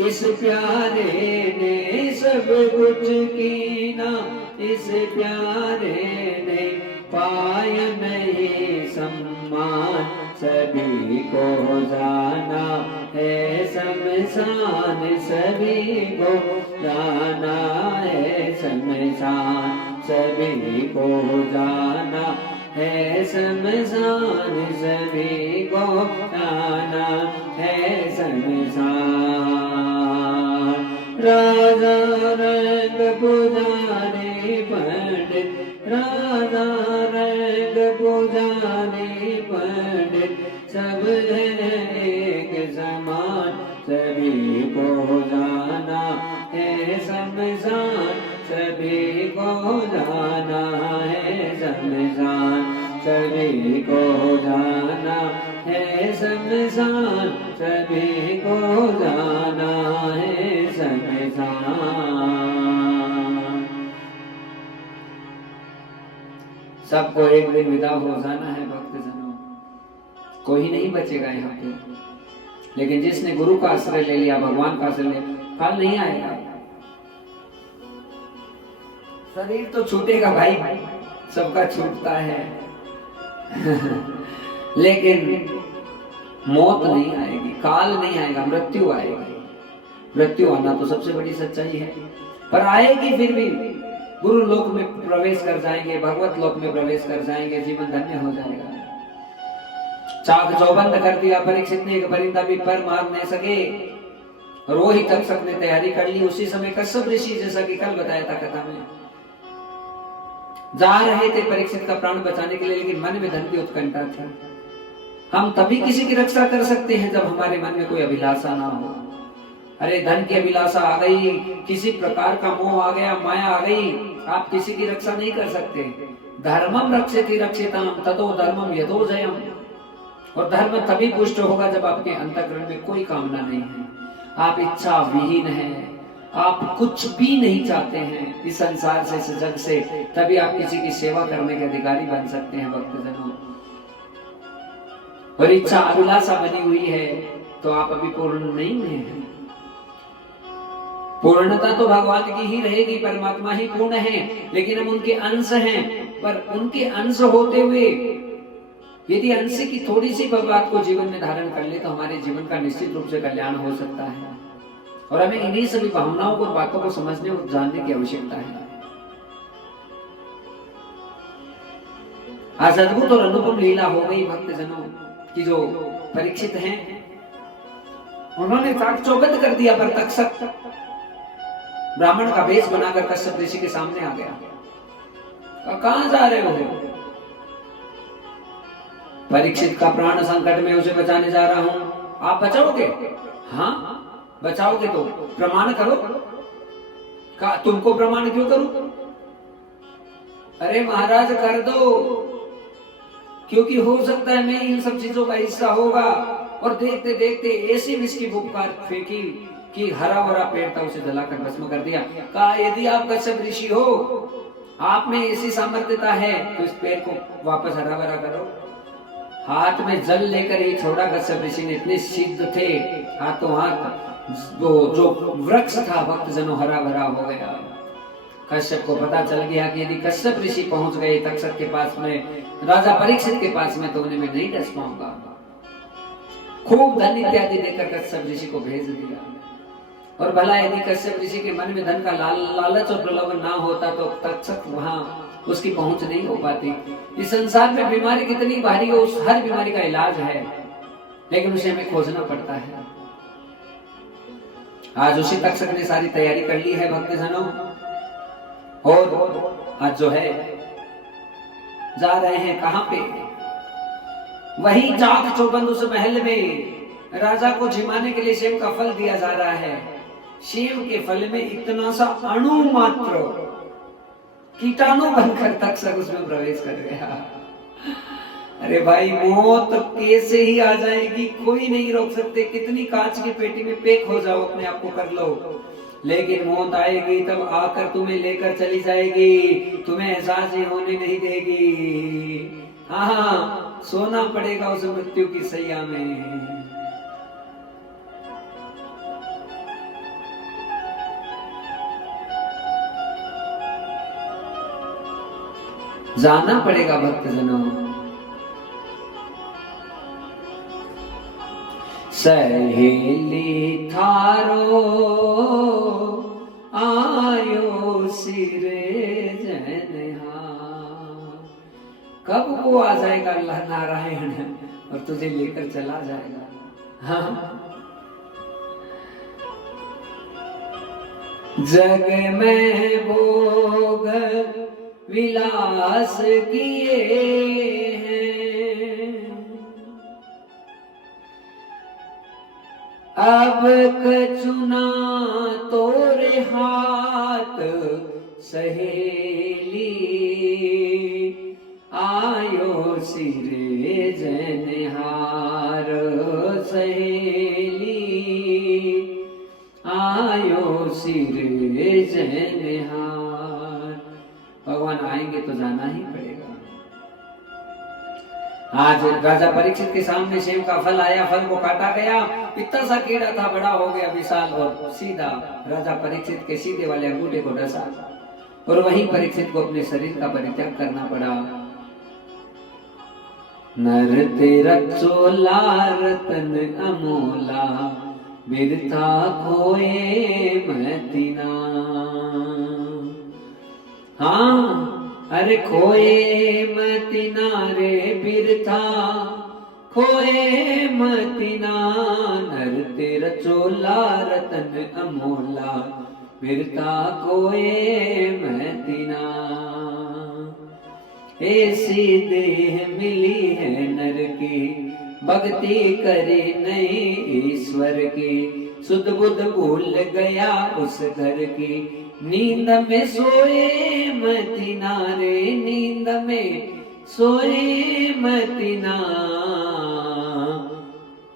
इस प्यारे ने सब कुछ कीना, इस प्यारे ने पाया नहीं सम्मान, सभी को जाना है शमशान, सभी को जाना है शमशान, सभी को जाना है शमशान, सभी को जाना है शमशान। राजा रंग पुजारी पंडित, राजा रंग पुजारी पंडित, सब है एक समान, सभी को जाना है शमशान, सभी को जाना है शमशान, सभी को जाना है शमशान, सभी को जाना है शमशान। सबको एक दिन विदा हो जाना है भक्तजनों, कोई नहीं बचेगा यहाँ पे। लेकिन जिसने गुरु का आश्रय ले लिया, भगवान का आश्रय लिया, काल नहीं आएगा। शरीर तो छूटेगा भाई, सबका छूटता है लेकिन मौत नहीं आएगी, काल नहीं आएगा, मृत्यु आएगी। मृत्यु आना तो सबसे बड़ी सच्चाई है, पर आएगी फिर भी। गुरु लोक में प्रवेश कर जाएंगे, भगवत लोक में प्रवेश कर जाएंगे, जीवन धन्य हो जाएगा। चाक चौबंद कर दिया परीक्षित ने, एक परिंदा भी पर मार नहीं सके। रोहित तक्षक ने तैयारी कर ली उसी समय कश्यप ऋषि, जैसा कि कल बताया था कथा में, जा रहे थे परीक्षित का प्राण बचाने के लिए, लेकिन मन में धन की उत्कंठा थी। हम तभी किसी की रक्षा कर सकते हैं जब हमारे मन में कोई अभिलाषा ना हो। अरे धन की अभिलाषा आ गई, किसी प्रकार का मोह आ गया, माया आ गई, आप किसी की रक्षा नहीं कर सकते। धर्मम रक्षति रक्षिताम ततो धर्मम यतो जयम। और धर्म तभी पुष्ट होगा जब आपके अंतःकरण में कोई कामना नहीं है, आप इच्छा विहीन हैं, आप कुछ भी नहीं चाहते हैं इस संसार से, इस जग से, तभी आप किसी की सेवा करने के अधिकारी बन सकते हैं भक्तजनों। और इच्छा अभिलाषा बनी हुई है तो आप अभी पूर्ण नहीं हुए हैं। पूर्णता तो भगवान की ही रहेगी, परमात्मा ही पूर्ण है, लेकिन हम उनके अंश हैं। पर उनके अंश होते हुए यदि अंश की थोड़ी सी बात को जीवन में धारण कर ले तो हमारे जीवन का निश्चित रूप से कल्याण हो सकता है। और हमें इन्हीं सभी भावनाओं को, बातों को समझने और जानने की आवश्यकता है। आज अद्भुत और अनुपम लीला हो गई भक्तजनों की। जो परीक्षित हैं उन्होंने चाक चौबंद कर दिया, पर तक्षक ब्राह्मण का वेश बनाकर कश्यप ऋषि के सामने आ गया। कहां जा रहे हो? परीक्षित का प्राण संकट में, उसे बचाने जा रहा हूं। आप बचाओगे? हाँ बचाओगे तो प्रमाण करो। तुमको प्रमाण क्यों करूं? अरे महाराज कर दो, क्योंकि हो सकता है मैं इन सब चीजों का हिस्सा होगा। और देखते देखते ऐसी विष की फुफकार फेंकी कि हरा भरा पेड़ था उसे जलाकर भस्म कर दिया। कहा यदि आप कश्यप ऋषि हो, आप में ऐसी सामर्थ्यता है तो इस पेड़ को वापस हरा भरा करो। हाथ में जल लेकर ही छोड़ा कश्यप ऋषि ने, इतने सिद्ध थे हाथों हाथ। जो वृक्ष था भक्तजनों हरा भरा हो गया। कश्यप को पता चल गया कि यदि कश्यप ऋषि पहुंच गए तक्षक के पास में, राजा परीक्षित के पास में, तो उन्हें मैं नहीं डस पाऊंगा। खूब धन इत्यादि देकर कश्यप ऋषि को भेज दिया। और भला यदि कश्यप ऋषि के मन में धन का लालच और प्रलोभन ना होता तो तक्षक वहां उसकी पहुंच नहीं हो पाती। इस संसार में बीमारी कितनी भारी हो, उस हर बीमारी का इलाज है, लेकिन उसे हमें खोजना पड़ता है। आज उसी तक्षक ने सारी तैयारी कर ली है भक्तजनों, और आज जो है जा रहे हैं कहां पे? वही चाक चौबंद उस महल में राजा को झिमाने के लिए सेव का फल दिया जा रहा है। सेव के फल में इतना सा अणु मात्र कीटाणु बनकर तक्षक उसमें प्रवेश कर गया। अरे भाई मौत कैसे ही आ जाएगी, कोई नहीं रोक सकते। कितनी कांच की पेटी में पैक हो जाओ, अपने आप को कर लो, लेकिन मौत आएगी तब आकर तुम्हें लेकर चली जाएगी, तुम्हें एहसास ही होने नहीं देगी। हाँ, सोना पड़ेगा उस मृत्यु की सैया में। जाना पड़ेगा भक्तजनों। सहेली थारो आयो सिरे जनहा। कब वो आ जाएगा अल्लाह नारायण और तुझे लेकर चला जाएगा। हाँ, जग में भोग विलास किए हैं, अब कचुना तोरे हाथ सहेली आयो सिरे जनहार। सहेली आयो सिरे जनहार। भगवान आएंगे तो जाना ही पड़ेगा। आज राजा परीक्षित के सामने सेब का फल आया, फल को काटा गया, इतना सा कीड़ा था, बड़ा हो गया विशाल, और सीधा राजा परीक्षित के सीधे वाले अंगूठे को डसा और वहीं परीक्षित को अपने शरीर का परित्याग करना पड़ा। नर तेरा चोला रतन अमोला, बिरथा खोए मतीना। हाँ, अरे खोए मतीना रे बिरथा खोए मतीना। नर तेरा चोला रतन अमोला, बिरथा खोए मतीना। ऐसी देह मिली है नर की, भक्ति करे नहीं ईश्वर की। सुध बुध भूल गया उस घर की, नींद में सोए मतीना रे। नींद में सोए मतीना।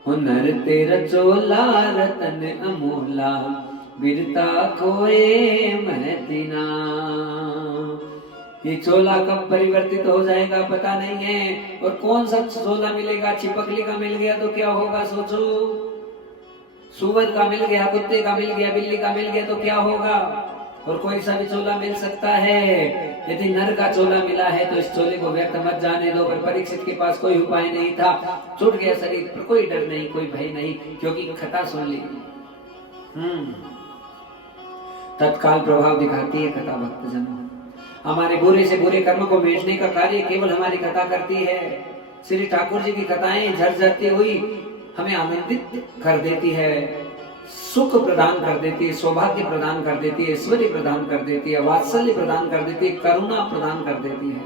हुनर तेरा चोला रतन अमोला, बिरता खोए मतीना। ये चोला कब परिवर्तित हो जाएगा पता नहीं है, और कौन सा चोला मिलेगा। चिपकली का मिल गया तो क्या होगा सोचो, सुअर का मिल गया, कुत्ते का मिल गया, बिल्ली का मिल गया तो क्या होगा। और कोई सा भी चोला मिल सकता है। यदि नर का चोला मिला है तो इस चोले को व्यर्थ मत जाने दो। पर परीक्षित के पास कोई उपाय नहीं था, छूट गया शरीर पर, कोई डर नहीं, कोई भय नहीं, क्योंकि कथा सुन ली। तत्काल प्रभाव दिखाती है कथा भक्तजनों। हमारे बुरे से बुरे कर्म को मिटने का कार्य केवल हमारी कथा करती है। श्री ठाकुर जी की कथाएं झरझरती हुई हमें आनंदित कर देती है, सुख प्रदान कर देती है, सौभाग्य प्रदान कर देती है, ऐश्वर्य प्रदान कर देती है, वात्सल्य प्रदान कर देती है, करुणा प्रदान कर देती है।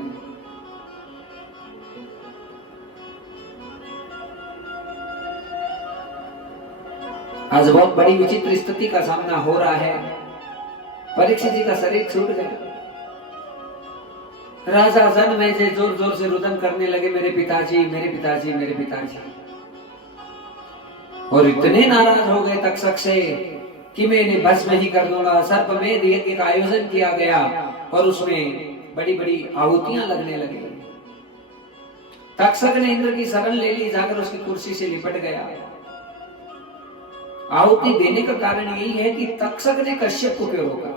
आज बहुत बड़ी विचित्र स्थिति का सामना हो रहा है। परीक्षित जी का शरीर छूट गया। राजा जन से जोर जोर से रुदन करने लगे, मेरे पिताजी, मेरे पिताजी, मेरे पिताजी। और इतने नाराज हो गए तक्षक से कि मैं इन्हें भस्म ही कर दूंगा। सर्पमेध यज्ञ का आयोजन किया गया और उसमें बड़ी बड़ी आहुतियां लगने लगी। तक्षक ने इंद्र की शरण ले ली, जाकर उसकी कुर्सी से लिपट गया। आहुति देने का कारण यही है कि तक्षक ने कश्यप को क्यों रोका।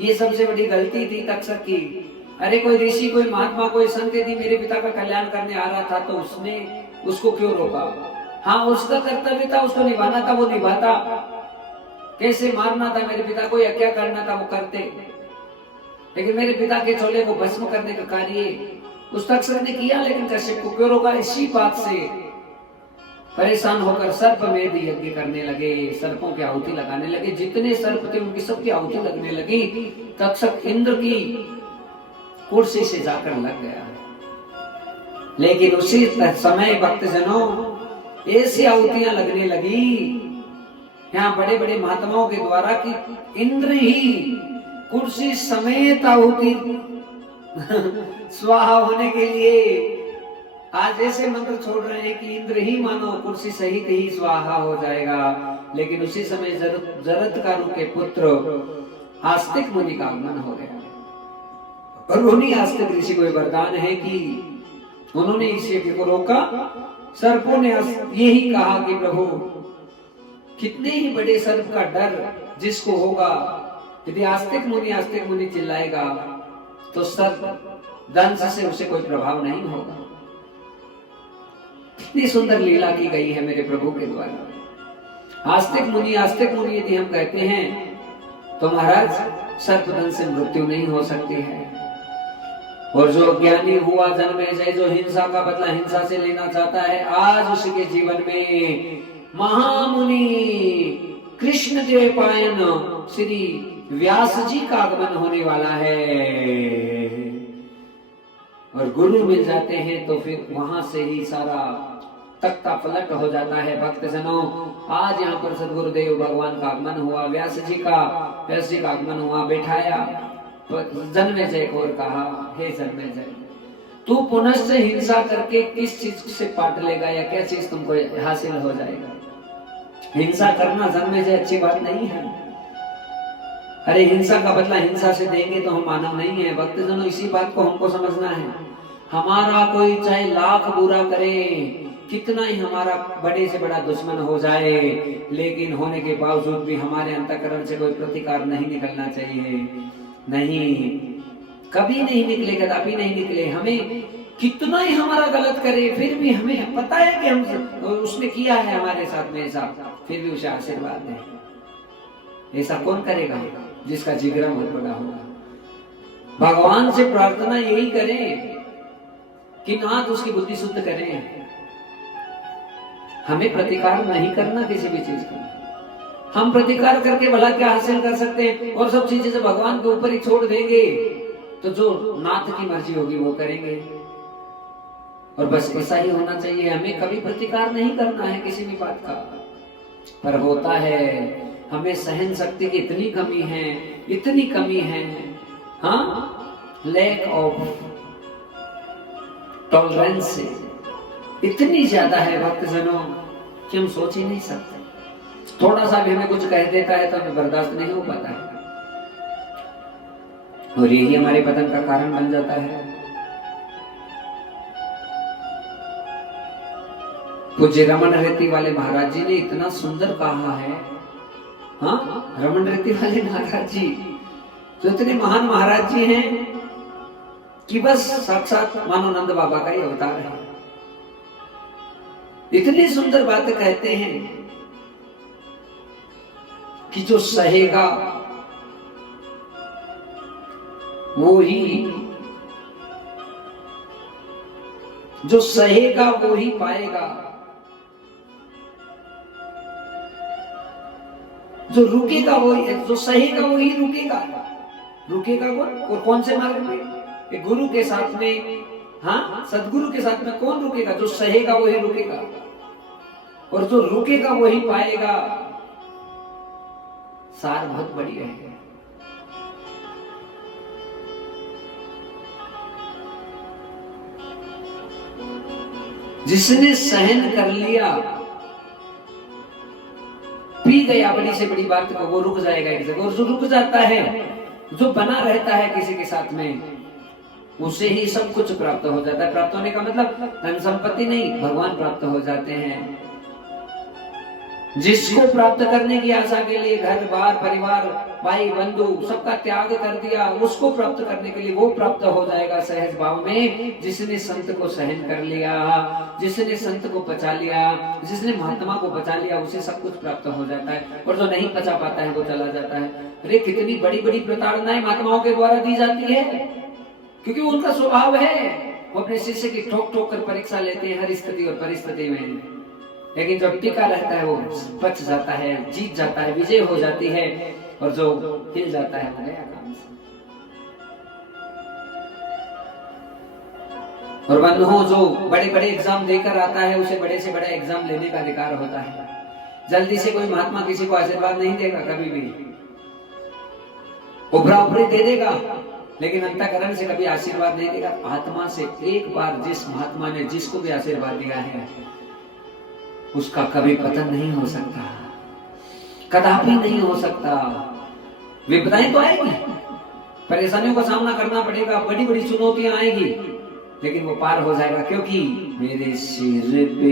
ये सबसे बड़ी गलती थी तक्षक की। अरे कोई ऋषि, कोई महात्मा, कोई संत यदि मेरे पिता का कल्याण करने आ रहा था तो उसने उसको क्यों रोका। हाँ, उसका कर्तव्य था, उसको निभाना था, वो निभाता। कैसे मारना था मेरे पिता को या क्या करना था वो करते। लेकिन मेरे पिता के चोले को भस्म करने का कार्य उस तक्षक ने किया, लेकिन कश्यप को क्यों रोका। इसी बात से परेशान होकर सर्पमेध यज्ञ करने लगे, सर्पों की आहुति लगाने लगे। जितने सर्प थे उनकी सबकी आहुति लगने लगी। तक्षक इंद्र की कुर्सी से जाकर लग गया। लेकिन उसी समय भक्तजनों ऐसी आहुतियां लगने लगी यहाँ बड़े बड़े महात्माओं के द्वारा कि इंद्र ही कुर्सी समेत आहुति स्वाहा होने के लिए आज ऐसे मंत्र छोड़ रहे हैं कि इंद्र ही मानो कुर्सी सहित ही स्वाहा हो जाएगा। लेकिन उसी समय जरत्कारु के पुत्र आस्तिक मुनि का आगमन हो गया। और उन्हीं आस्तिक ऋषि को वरदान है कि उन्होंने इस यज्ञ को रोका। सर्पों ने यही कहा कि प्रभु, कितने ही बड़े सर्प का डर जिसको होगा, यदि आस्तिक मुनि चिल्लाएगा तो सर्प दंश से उसे कोई प्रभाव नहीं होगा। कितनी सुंदर लीला की गई है मेरे प्रभु के द्वारा। आस्तिक मुनि यदि हम कहते हैं तो महाराज सर्पदंश से मृत्यु नहीं हो सकती है। और जो ज्ञानी हुआ जन्मेजय, जो हिंसा का बदला हिंसा से लेना चाहता है, आज उसके जीवन में महामुनि कृष्ण द्वैपायन श्री व्यास जी का आगमन होने वाला है। और गुरु मिल जाते हैं तो फिर वहां से ही सारा तख्ता पलट हो जाता है। भक्तजनों, आज यहाँ पर सदगुरुदेव भगवान का आगमन हुआ, व्यास जी का आगमन हुआ, बैठाया जन्मेजय को और कहा, हे जन्मेजय, तू पुनः हिंसा करके किस चीज से पाट लेगा या क्या चीज तुमको हासिल हो जाएगा? हिंसा करना जन्मेजय अच्छी बात नहीं है। अरे हिंसा का बदला हिंसा से देंगे तो हम मानव नहीं है। भक्तजनों, इसी बात को हमको समझना है। हमारा कोई चाहे लाख बुरा करे, कितना ही हमारा बड़े से बड़ा दुश्मन हो जाए, लेकिन होने के बावजूद भी हमारे अंतःकरण से कोई प्रतिकार नहीं निकलना चाहिए। नहीं, कभी नहीं निकले, कदापि नहीं निकले। हमें कितना ही हमारा गलत करे, फिर भी हमें पता है कि हम उसने किया है हमारे साथ में ऐसा, फिर भी उसे आशीर्वाद दें। ऐसा कौन करेगा? जिसका जिगरा बहुत बड़ा होगा। भगवान से प्रार्थना यही करें कि नाथ उसकी बुद्धि शुद्ध करें। हमें प्रतिकार नहीं करना किसी भी चीज का। हम प्रतिकार करके भला क्या हासिल कर सकते हैं? और सब चीजें जब भगवान के ऊपर ही छोड़ देंगे तो जो नाथ की मर्जी होगी वो करेंगे। और बस ऐसा ही होना चाहिए। हमें कभी प्रतिकार नहीं करना है किसी भी बात का। पर होता है हमें सहन शक्ति की इतनी कमी है, हाँ, लैक ऑफ टॉलरेंस इतनी ज्यादा है भक्तजनों कि हम सोच ही नहीं सकते। थोड़ा सा भी हमें कुछ कह देता है तो हमें बर्दाश्त नहीं हो पाता है, और यही हमारे पतन का कारण बन जाता है। पूज्य रमन रेती वाले महाराज जी ने इतना सुंदर कहा है। हाँ, रमन रेती वाले महाराज जी जो इतने महान महाराज जी हैं कि बस साक्षात मानो नंद बाबा का ही अवतार है। इतनी सुंदर बातें कहते हैं कि जो सहेगा वो ही पाएगा, जो रुकेगा वही, जो सहेगा वही रुकेगा। रुकेगा कौन से मार्ग में? गुरु के साथ में, हाँ, सदगुरु के साथ में कौन रुकेगा? जो सहेगा वही रुकेगा, और जो रुकेगा वही पाएगा। सार बहुत बढ़िया है। जिसने सहन कर लिया, पी गया बड़ी से बड़ी बात को, वो रुक जाएगा एक जगह। और जो रुक जाता है, जो बना रहता है किसी के साथ में, उसे ही सब कुछ प्राप्त हो जाता है। प्राप्त होने का मतलब धन संपत्ति नहीं, भगवान प्राप्त हो जाते हैं। जिसको प्राप्त करने की आशा के लिए घर बार परिवार भाई बंधु सबका त्याग कर दिया, उसको प्राप्त करने के लिए वो प्राप्त हो जाएगा सहज भाव में। जिसने संत को सहन कर लिया, जिसने संत को पचा लिया, जिसने महात्मा को पचा लिया, उसे सब कुछ प्राप्त हो जाता है। और जो नहीं पचा पाता है वो चला जाता है। अरे कितनी बड़ी बड़ी प्रताड़नाएं महात्माओं के द्वारा दी जाती है, क्योंकि उनका स्वभाव है, वो अपने शिष्य की ठोक ठोक कर परीक्षा लेते हैं हर स्थिति और परिस्थिति में। लेकिन जो टिका रहता है वो बच जाता है, जीत जाता है, विजय हो जाती है। और जो हिल जाता है वो गया काम से। और बंधुओं, जो बड़े बड़े एग्जाम देकर आता है उसे बड़े से बड़ा एग्जाम लेने का अधिकार होता है। जल्दी से कोई महात्मा किसी को आशीर्वाद नहीं देगा, कभी भी उभरा उपरी दे देगा, लेकिन अंतःकरण से कभी आशीर्वाद नहीं देगा। आत्मा से एक बार जिस महात्मा ने जिसको भी आशीर्वाद दिया है, उसका कभी पतन नहीं हो सकता, कदापि नहीं हो सकता। विपदाएं तो आएगी, परेशानियों का सामना करना पड़ेगा, बड़ी बड़ी चुनौतियां आएगी, लेकिन वो पार हो जाएगा। क्योंकि मेरे सिर पे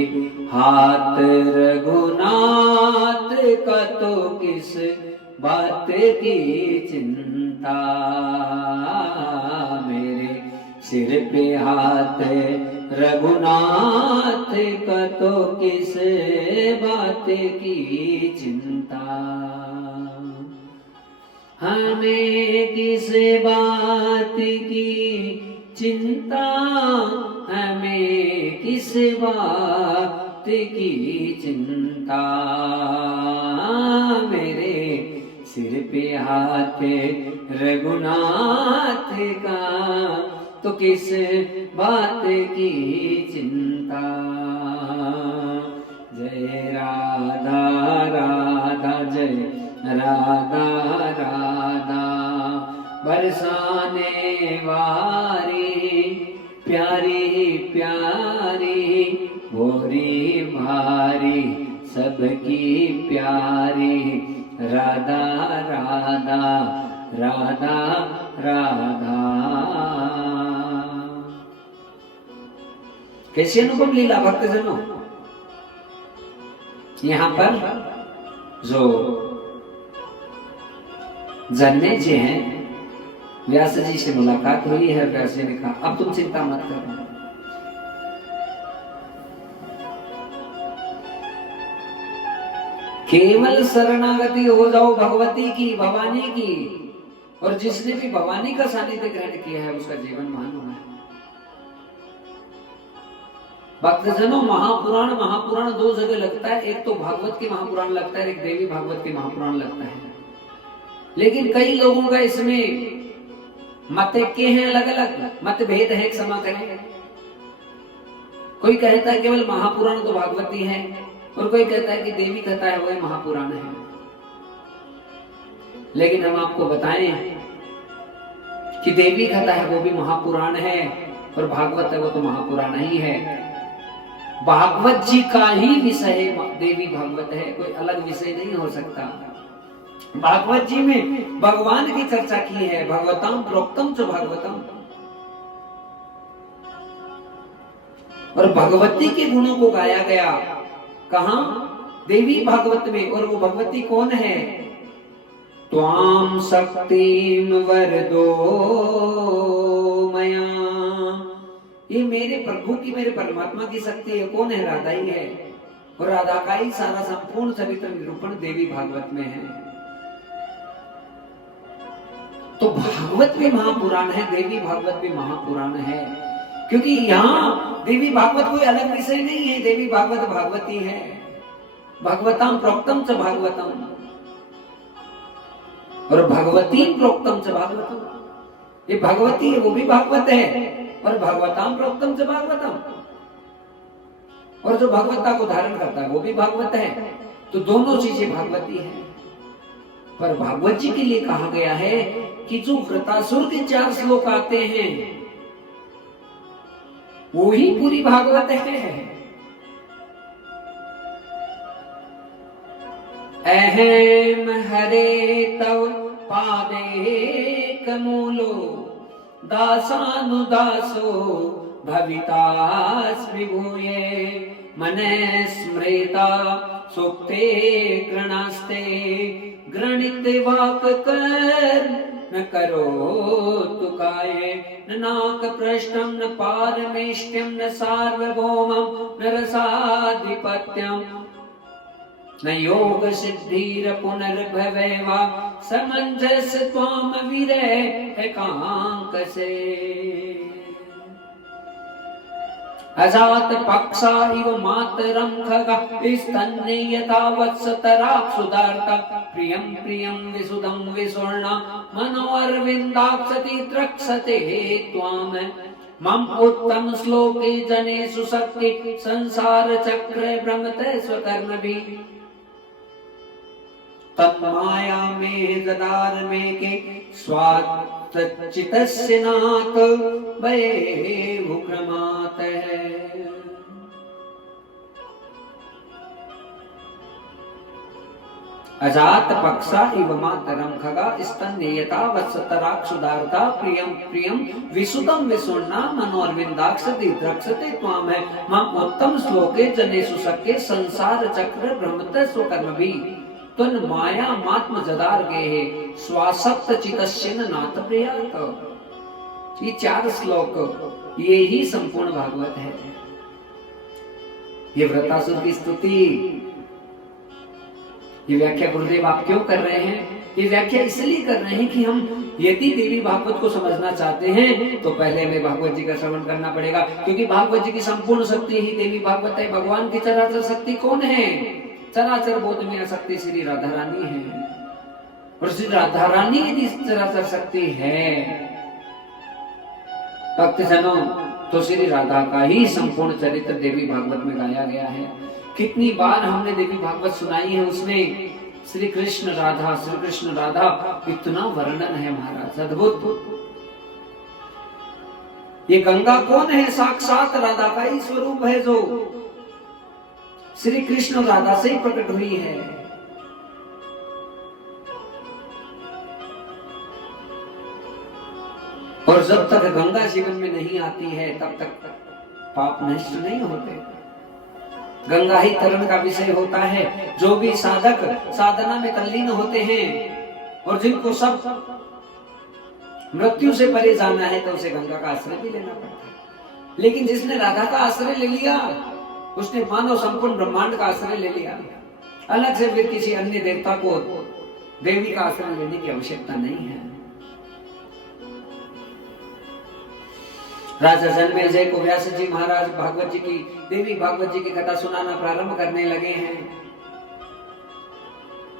हाथ रघुनाथ का तो किस बात की चिंता, मेरे सिर पे हाथ रघुनाथ का तो किस बात की चिंता, हमें किस बात की चिंता, हमें किस बात की चिंता, मेरे सिर पे हाथ रघुनाथ का तो किस बात की चिंता। जय राधा राधा जय राधा राधा, बरसाने वारी प्यारी प्यारी, भोरी भारी सबकी प्यारी, राधा राधा राधा राधा। कैसी अनुपम लीला भक्तजनों। यहाँ पर जो जन्मे जी हैं, व्यास जी से मुलाकात हुई है। व्यास जी ने कहा अब तुम चिंता मत करो, केवल शरणागति हो जाओ भगवती की, भवानी की, और जिसने भी भवानी का सानिध्य ग्रहण किया है उसका जीवन महान हुआ है। भक्तजनों, महापुराण दो जगह लगता है, एक तो भागवत के महापुराण लगता है, एक देवी भागवत के महापुराण लगता है। लेकिन कई लोगों का इसमें मत के हैं, अलग अलग मतभेद है। क्षमा करें, कोई कहता है केवल महापुराण तो भागवती है, और कोई कहता है कि देवी कथा है वही महापुराण है। लेकिन हम आपको बताएं कि देवी कथा है वो भी महापुराण है, और भागवत है वो तो महापुराण ही है। भागवत जी का ही विषय देवी भागवत है, कोई अलग विषय नहीं हो सकता। भागवत जी में भगवान की चर्चा की है, भगवताम प्रोक्तम च भागवतम, और भगवती के गुणों को गाया गया। कहां? देवी भागवत में। और वो भगवती कौन है? त्वाम शक्तिम वरदो मया, ये मेरे प्रभु की, मेरे परमात्मा की शक्ति है। कौन है? राधा ही है, और राधा का ही सारा संपूर्ण चरित्र निरूपण देवी भागवत में है। तो भागवत भी महापुराण है, देवी भागवत भी महापुराण है, क्योंकि यहाँ देवी भागवत कोई अलग विषय नहीं है। देवी भागवत भागवती है। भगवताम प्रोक्तम च भागवतम, और भगवती प्रोक्तम च भागवतम। ये भगवती है वो भी भागवत है, और भगवताम प्रोक्तम च भागवतम, और जो भगवत्ता को धारण करता है वो भी भागवत है। तो दोनों चीजें भागवती है। पर भागवत जी के लिए कहा गया है कि जो वृतासुर के 4 श्लोक आते हैं वो ही पूरी भागवत है। अहम हरे तव पादे कमूलो, दासानुदासो भवितास्मि भूये, मने स्मृता सुक्ते गृणास्ते, गृणित वाक कर न करो तुकाये, न नाक पृष्ठम न पारमेष्ट्यम न सार्वभौमम न रसाधिपत्यम, न योग सिद्धिर पुनर्भवेवा, समंजस त्वाम विरह एकांक से। अजात पक्षा इव मातरं खगा, स्तन्ये यथा वत्सतराक्षुदार्ता, प्रियं प्रियं विसुदं विसुर्णा, मनोर्विन्दाक्षति द्रक्षते त्वाम, मम उत्तम श्लोके जनेषु शक्ति, संसार चक्रे भ्रमते स्वकर्मभिः, तन्माया में ददार में के स्वात्चितस्य नाथ भये भुक्रमात है। अजात पक्षा इव मातरं खगा, स्तन्येयता वत्सतराक्षुदार्ता, प्रियं प्रियं विसुदं विसुर्णा, मनोर्विन्दाक्षति द्रक्षते त्वाम, मम उत्तम श्लोके जनेषु शक्ये, संसार चक्र भ्रमते स्वकर्मभिः, तन माया मात्म जदार गे, स्वासक्त चितस्य नाथ प्रियात। ये 4 श्लोक, ये ही संपूर्ण भागवत है। ये वृत्तासुर की स्तुति, ये व्याख्या गुरुदेव आप क्यों कर रहे हैं? ये व्याख्या इसलिए कर रहे हैं कि हम यदि देवी भागवत को समझना चाहते हैं तो पहले हमें भागवत जी का श्रवण करना पड़ेगा, क्योंकि भागवत जी की संपूर्ण शक्ति ही देवी भागवत है। भगवान की चराचर शक्ति कौन है? चराचर बोध में शक्ति श्री राधा रानी है, और श्री राधा रानी यदि चराचर शक्ति है भक्त जनों, तो श्री राधा का ही संपूर्ण चरित्र देवी भागवत में गाया गया है। कितनी बार हमने देवी भागवत सुनाई है, उसमें श्री कृष्ण राधा इतना वर्णन है महाराज, अद्भुत। ये गंगा कौन है? साक्षात राधा का ही स्वरूप है, जो श्री कृष्ण राधा से ही प्रकट हुई है। और जब तक गंगा जीवन में नहीं आती है तब तक पाप नष्ट नहीं होते। गंगा ही तरण का विषय होता है। जो भी साधक साधना में तल्लीन होते हैं और जिनको सब मृत्यु से परे जाना है, तो उसे गंगा का आश्रय भी लेना पड़ता है। लेकिन जिसने राधा का आश्रय ले लिया, उसने मानव संपूर्ण ब्रह्मांड का आश्रय ले लिया। अलग से फिर किसी अन्य देवता को देवी का आश्रय लेने की आवश्यकता नहीं है। राजा जन्मेजय को व्यास जी महाराज भागवत जी की, देवी भागवत जी की कथा सुनाना प्रारंभ करने लगे हैं।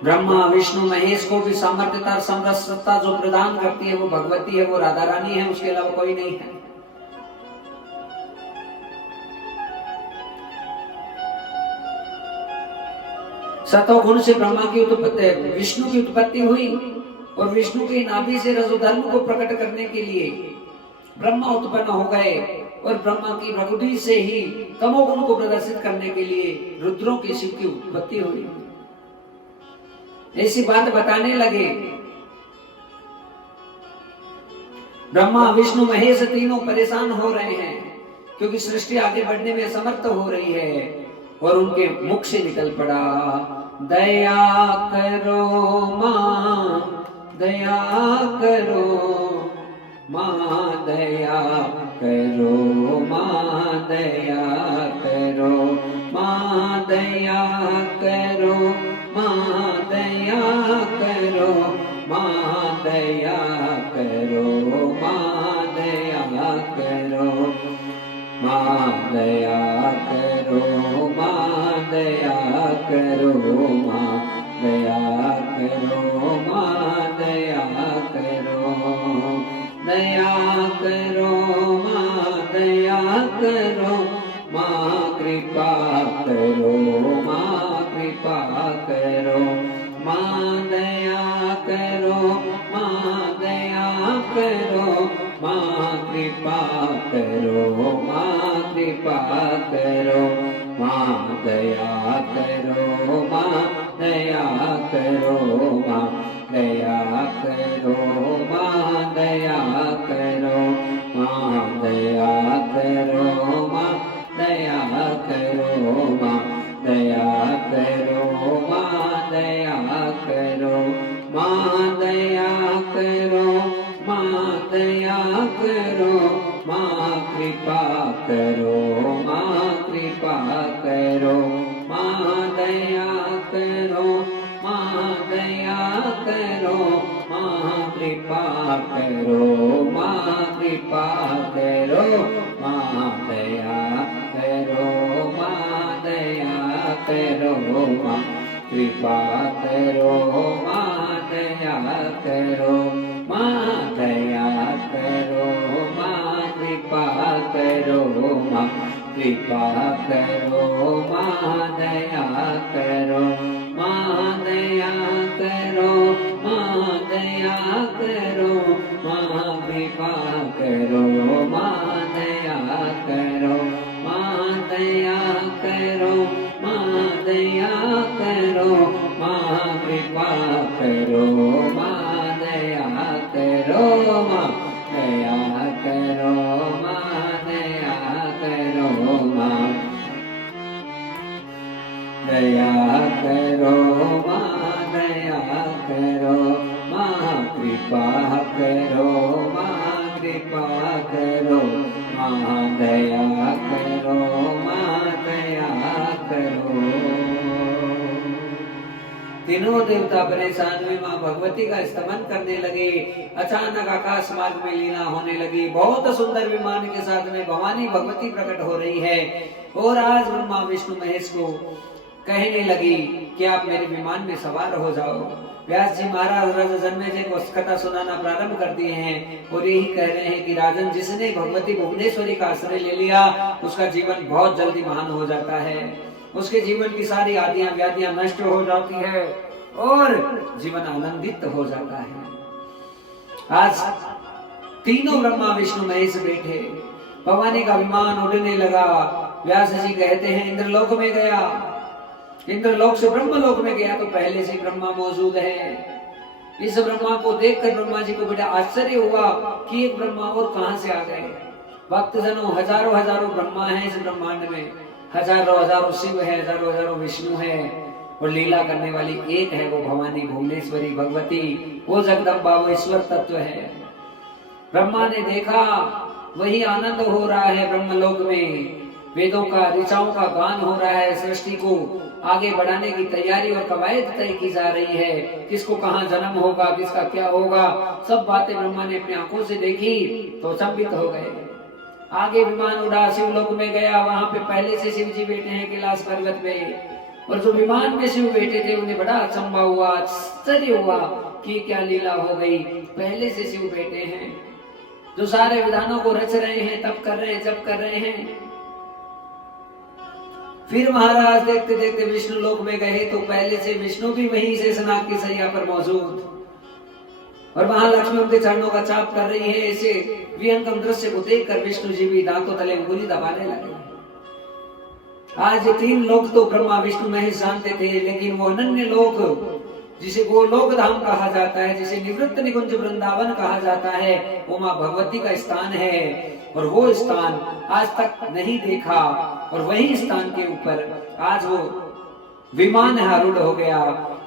ब्रह्मा विष्णु महेश को भी सामर्थ्यता समरसता जो प्रदान करती है वो भगवती है, वो राधा रानी है, उसके अलावा कोई नहीं है। सतोगुण से ब्रह्मा की उत्पत्ति, विष्णु की उत्पत्ति हुई, और विष्णु की नाभि से रजोधर्म को प्रकट करने के लिए ब्रह्मा उत्पन्न हो गए, और ब्रह्मा की प्रकृति से ही तमोगुण को प्रदर्शित करने के लिए रुद्रों के शिव की उत्पत्ति हुई। ऐसी बात बताने लगे। ब्रह्मा विष्णु महेश तीनों परेशान हो रहे हैं, क्योंकि सृष्टि आगे बढ़ने में असमर्थ हो रही है। और उनके मुख से निकल पड़ा, दया करो माँ, दया करो माँ, दया करो माँ, दया करो माँ, दया करो माँ, दया करो माँ, दया करो माँ, दया करो माँ, दया करो माँ, दया करो माँ, दया करो माँ, दया करो, दया करो माँ, दया करो माँ, कृपा करो माँ, कृपा करो माँ, दया करो माँ, दया करो माँ, कृपा करो माँ, कृपा करो माँ, दया करो माँ, दया करो माँ, दया करो माँ, दया करो माँ, दया करो माँ, दया करो माँ, दया करो माँ, दया करो माँ, दया करो माँ, दया करो माँ, कृपा करो माँ, कृपा करो माँ, दया करो माँ, दया करो माँ, कृपा करो माँ, कृपा करो माँ, दया करो माँ, दया करो माँ, कृपा करो माँ, दया करो माँ, दया करो माँ, कृपा करो माँ, कृपा करो माँ, दया करो माँ, दया करो माँ, दया करो माँ, कृपा करो माँ, दया करो माँ, दया करो माँ, दया करो माँ, कृपा करो माँ, दया करो माँ, दया करो माँ, दया करो माँ, दया करो माँ, दया करो माँ, कृपा करो माँ, कृपा करो माँ दया करो, माँ दया करो। तीनों देवता परेशान हुए, माँ भगवती का स्तमन करने लगे। अचानक आकाश मार्ग में लीला होने लगी। बहुत सुंदर विमान के साथ में भवानी भगवती प्रकट हो रही है और आज ब्रह्मा विष्णु महेश को कहने लगी कि आप मेरे विमान में सवार हो जाओ। व्यास जी महाराज राजा जन्मेजय को कथा सुनाना प्रारंभ कर दिए हैं और यही कह रहे हैं कि राजन, जिसने भगवती भुवनेश्वरी का आश्रय ले लिया उसका जीवन बहुत जल्दी महान हो जाता है। उसके जीवन की सारी आदियां व्याधियां नष्ट हो जाती है और जीवन आनंदित हो जाता है। आज तीनों ब्रह्मा विष्णु महेश बैठे, भवानी का विमान उड़ने लगा। व्यास जी कहते हैं इंद्रलोक में गया, इंद्रलोक से ब्रह्मलोक में गया तो पहले से ब्रह्मा मौजूद है। इस ब्रह्मा को देखकर ब्रह्मा जी को बड़ा आश्चर्य हुआ कि एक ब्रह्मा और कहां से आ गए। भक्तजनों, हजारों हजारों ब्रह्मा हैं इस ब्रह्मांड में, हजारों हजारों शिव है, हजारों हजारों विष्णु है और लीला करने वाली एक है, वो भवानी भुवनेश्वरी भगवती, वो जगदम्बा, वो ईश्वर तत्व है। ब्रह्मा ने देखा वही आनंद हो रहा है ब्रह्मलोक में, वेदों का ऋचाओं का गान हो रहा है, सृष्टि को आगे बढ़ाने की तैयारी और कवायद तय की जा रही है। किसको कहाँ जन्म होगा, किसका क्या होगा, सब बातें ब्रह्मा ने अपनी आंखों से देखी तो चंबित हो गए। आगे विमान उड़ा, शिवलोक में गया, वहां पे पहले से शिव जी बैठे हैं कैलाश पर्वत पे, और जो विमान में शिव बैठे थे उन्हें बड़ा अचंभा हुआ, आश्चर्य हुआ कि क्या लीला हो गई। पहले से शिव बैठे हैं जो सारे विधानों को रच रहे हैं, तप कर रहे हैं, जप कर रहे हैं। फिर महाराज देखते देखते विष्णु लोक में गए तो पहले से विष्णु भी वहीं शेषनाग की सैया पर मौजूद, और महालक्ष्मी उनके चरणों का चाप कर रही है। ऐसे विहंगम दृश्य को देखकर विष्णु जी भी दांतों तले उंगली दबाने लगे। आज तीन लोक तो ब्रह्मा विष्णु महेश जानते थे, लेकिन वो अनन्य लोक जिसे गोलोक धाम कहा जाता है, जिसे निवृत्त निकुंज वृंदावन कहा जाता है, वो माँ भगवती का स्थान है। और वो स्थान आज तक नहीं देखा, और वही स्थान के ऊपर आज वो विमान आरूढ़ हो गया।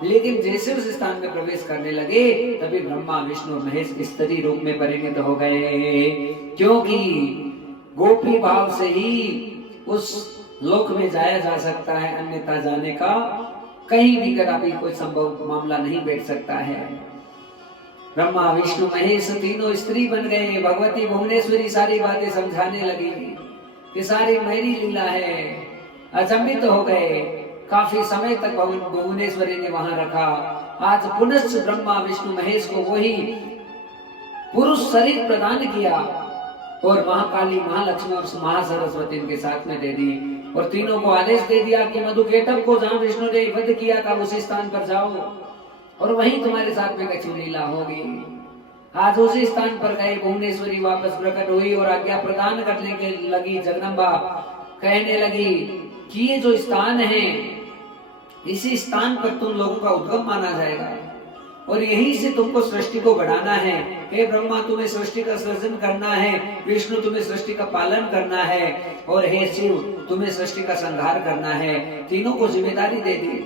लेकिन जैसे उस स्थान में प्रवेश करने लगे तभी ब्रह्मा विष्णु महेश स्त्री रूप में परिणत हो गए, क्योंकि गोपी भाव से ही उस लोक में जाया जा सकता है, अन्यथा जाने का कहीं भी कदापि कोई संभव मामला नहीं बैठ सकता है। ब्रह्मा विष्णु महेश तीनों स्त्री बन गए। भगवती भुवनेश्वरी सारी बातें समझाने लगी कि सारी मेरी लीला है। अचंभित हो गए, काफी समय तक भुवनेश्वरी ने वहां रखा। आज पुनश्च ब्रह्मा विष्णु महेश को वही पुरुष शरीर प्रदान किया और महाकाली, महालक्ष्मी और महासरस्वती इनके साथ में दे दी, और तीनों को आदेश दे दिया कि मधुकेटव को जहां विष्णु ने वध किया था उसी स्थान पर जाओ और वहीं तुम्हारे साथ में कछु लीला होगी। आज उसी स्थान पर गए, भुवनेश्वरी वापस प्रकट हुई और आज्ञा प्रदान करने के लगी। जगदम्बा कहने लगी कि ये जो स्थान है, इसी स्थान पर तुम लोगों का उद्गम माना जाएगा और यहीं से तुमको सृष्टि को बढ़ाना है। हे ब्रह्मा, तुम्हें सृष्टि का सृजन करना है, विष्णु तुम्हें सृष्टि का पालन करना है, और हे शिव तुम्हें सृष्टि का संहार करना है। तीनों को जिम्मेदारी दे दी।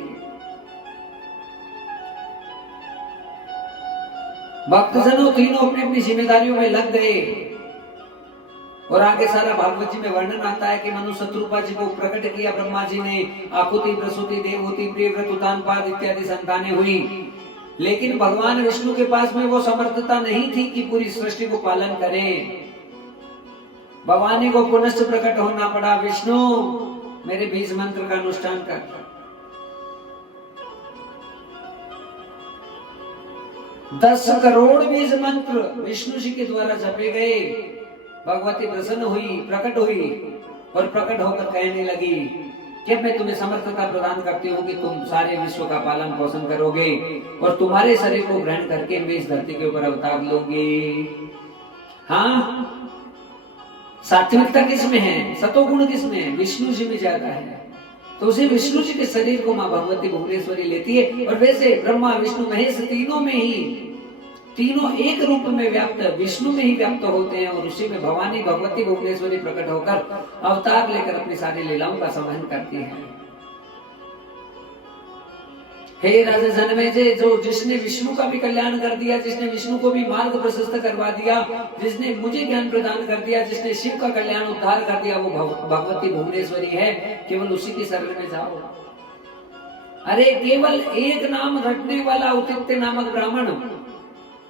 भक्तजनों, तीनों अपनी अपनी जिम्मेदारियों में लग गए और आगे सारा भागवत जी में वर्णन आता है कि मनु शत्रुपा जी को प्रकट किया ब्रह्मा जी ने। आकुति, प्रसूति, देवहूति, प्रियव्रत, उत्तानपाद इत्यादि संतानें हुई, लेकिन भगवान विष्णु के पास में वो समर्थता नहीं थी कि पूरी सृष्टि को पालन करें। भवानी को पुनश्च प्रकट होना पड़ा। विष्णु, मेरे बीज मंत्र का अनुष्ठान कर। 10 करोड़ बीज मंत्र विष्णु जी के द्वारा जपे गए। भगवती प्रसन्न हुई, प्रकट हुई और प्रकट होकर कहने लगी कि मैं तुम्हें समर्थता प्रदान करती हूँ कि तुम सारे विश्व का पालन पोषण करोगे और तुम्हारे शरीर को ग्रहण करके मैं इस धरती के ऊपर अवतार लूंगी। हाँ, सात्विकता किसमें है, सतोगुण किसमें है? विष्णु जी में ज्यादा है। तो उसे विष्णु जी के शरीर को माँ भगवती भुवनेश्वरी लेती है। और वैसे ब्रह्मा विष्णु महेश तीनों में ही, तीनों एक रूप में व्याप्त विष्णु में ही व्याप्त होते हैं और उसी में भवानी भगवती भुवनेश्वरी प्रकट होकर अवतार लेकर अपनी सारी लीलाओं का संवहन करती है। हे राजा जन्मेजय, जो जिसने विष्णु का भी कल्याण कर दिया, जिसने विष्णु को भी मार्ग प्रशस्त करवा दिया, जिसने मुझे ज्ञान प्रदान कर दिया, जिसने शिव का कल्याण उद्धार कर दिया, वो भगवती भुवनेश्वरी है। केवल उसी की शरण में जाओ। अरे केवल एक नाम रटने वाला उतित्य नामक ब्राह्मण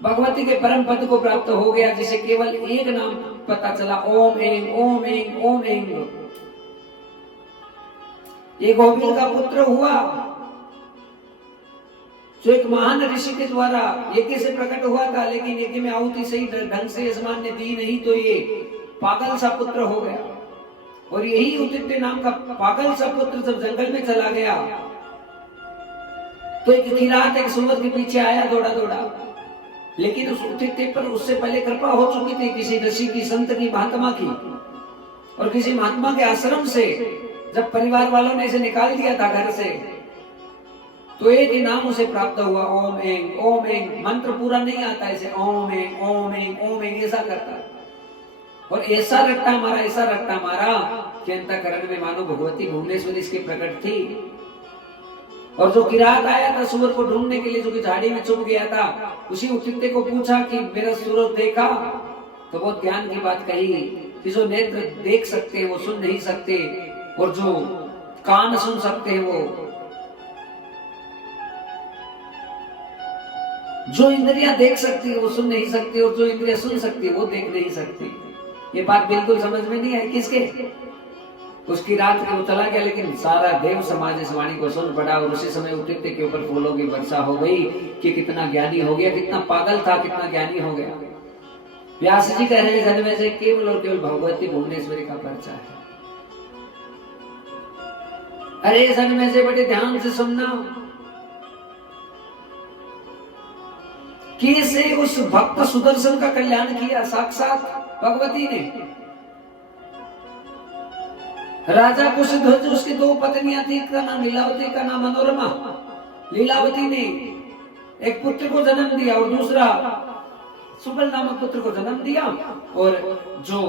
भगवती के परम पद को प्राप्त हो गया, जिसे केवल एक नाम पता चला, ओम ऐं ओम ऐं ओम ऐं। ये गोविंद का पुत्र हुआ, जो एक महान ऋषि के द्वारा यज्ञ से प्रकट हुआ था, लेकिन यज्ञ में आहुति सही ढंग से यजमान ने दी नहीं, तो ये पागल सा पुत्र हो गया। और यही उतित्य नाम का पागल सा पुत्र जब जंगल में चला गया, तो एक किरात एक सूरज के पीछे आया दौड़ा दौड़ा, लेकिन उस उतित्य पर उससे पहले कृपा हो चुकी थी किसी ऋषि की, संत की, महात्मा की। और किसी महात्मा के आश्रम से जब परिवार वालों ने इसे निकाल दिया था घर से, तो एक ही नाम उसे प्राप्त हुआ, ओम ऐं ओम ऐं। मंत्र पूरा नहीं आता इसे, ओम ऐं ओम ऐं ओम ऐं ऐसा करता। और ऐसा रट्टा मारा, ऐसा रट्टा मारा कि अंतःकरण में मानो भगवती भुवनेश्वरी इसके प्रकट थी। और जो किरात आया था सूरज को ढूंढने के लिए, जो कि झाड़ी में छुप गया था, उसी उतित्य को पूछा कि मेरा सूरज देखा? तो बहुत ज्ञान की बात कही कि जो नेत्र देख सकते हैं वो सुन नहीं सकते, और जो कान सुन सकते हैं वो, जो इंद्रियां देख सकती है वो सुन नहीं सकती, और जो इंद्रियां सुन सकती है वो देख नहीं सकती। ये बात बिल्कुल समझ में नहीं आई किसके? उसकी रात में वो चला गया, लेकिन सारा देव समाज इस वाणी को सुन पड़ा। और उसी समय उतित्य के ऊपर फूलों की वर्षा हो गई कि कितना ज्ञानी हो गया, कितना पागल था, कितना ज्ञानी हो गया। व्यास जी कह रहे हैं जन्मेजय केवल और केवल भगवती भुवनेश्वरी का परिचय है। अरे जन्मेजय बड़े ध्यान से सुनना, कैसे उस भक्त सुदर्शन का कल्याण किया साक्षात भगवती ने। राजा कुशध्वज, उसकी दो पत्नियां थी, एक का नाम लीलावती, का नाम मनोरमा। लीलावती ने एक पुत्र को जन्म दिया और दूसरा सुबल नामक पुत्र को जन्म दिया, और जो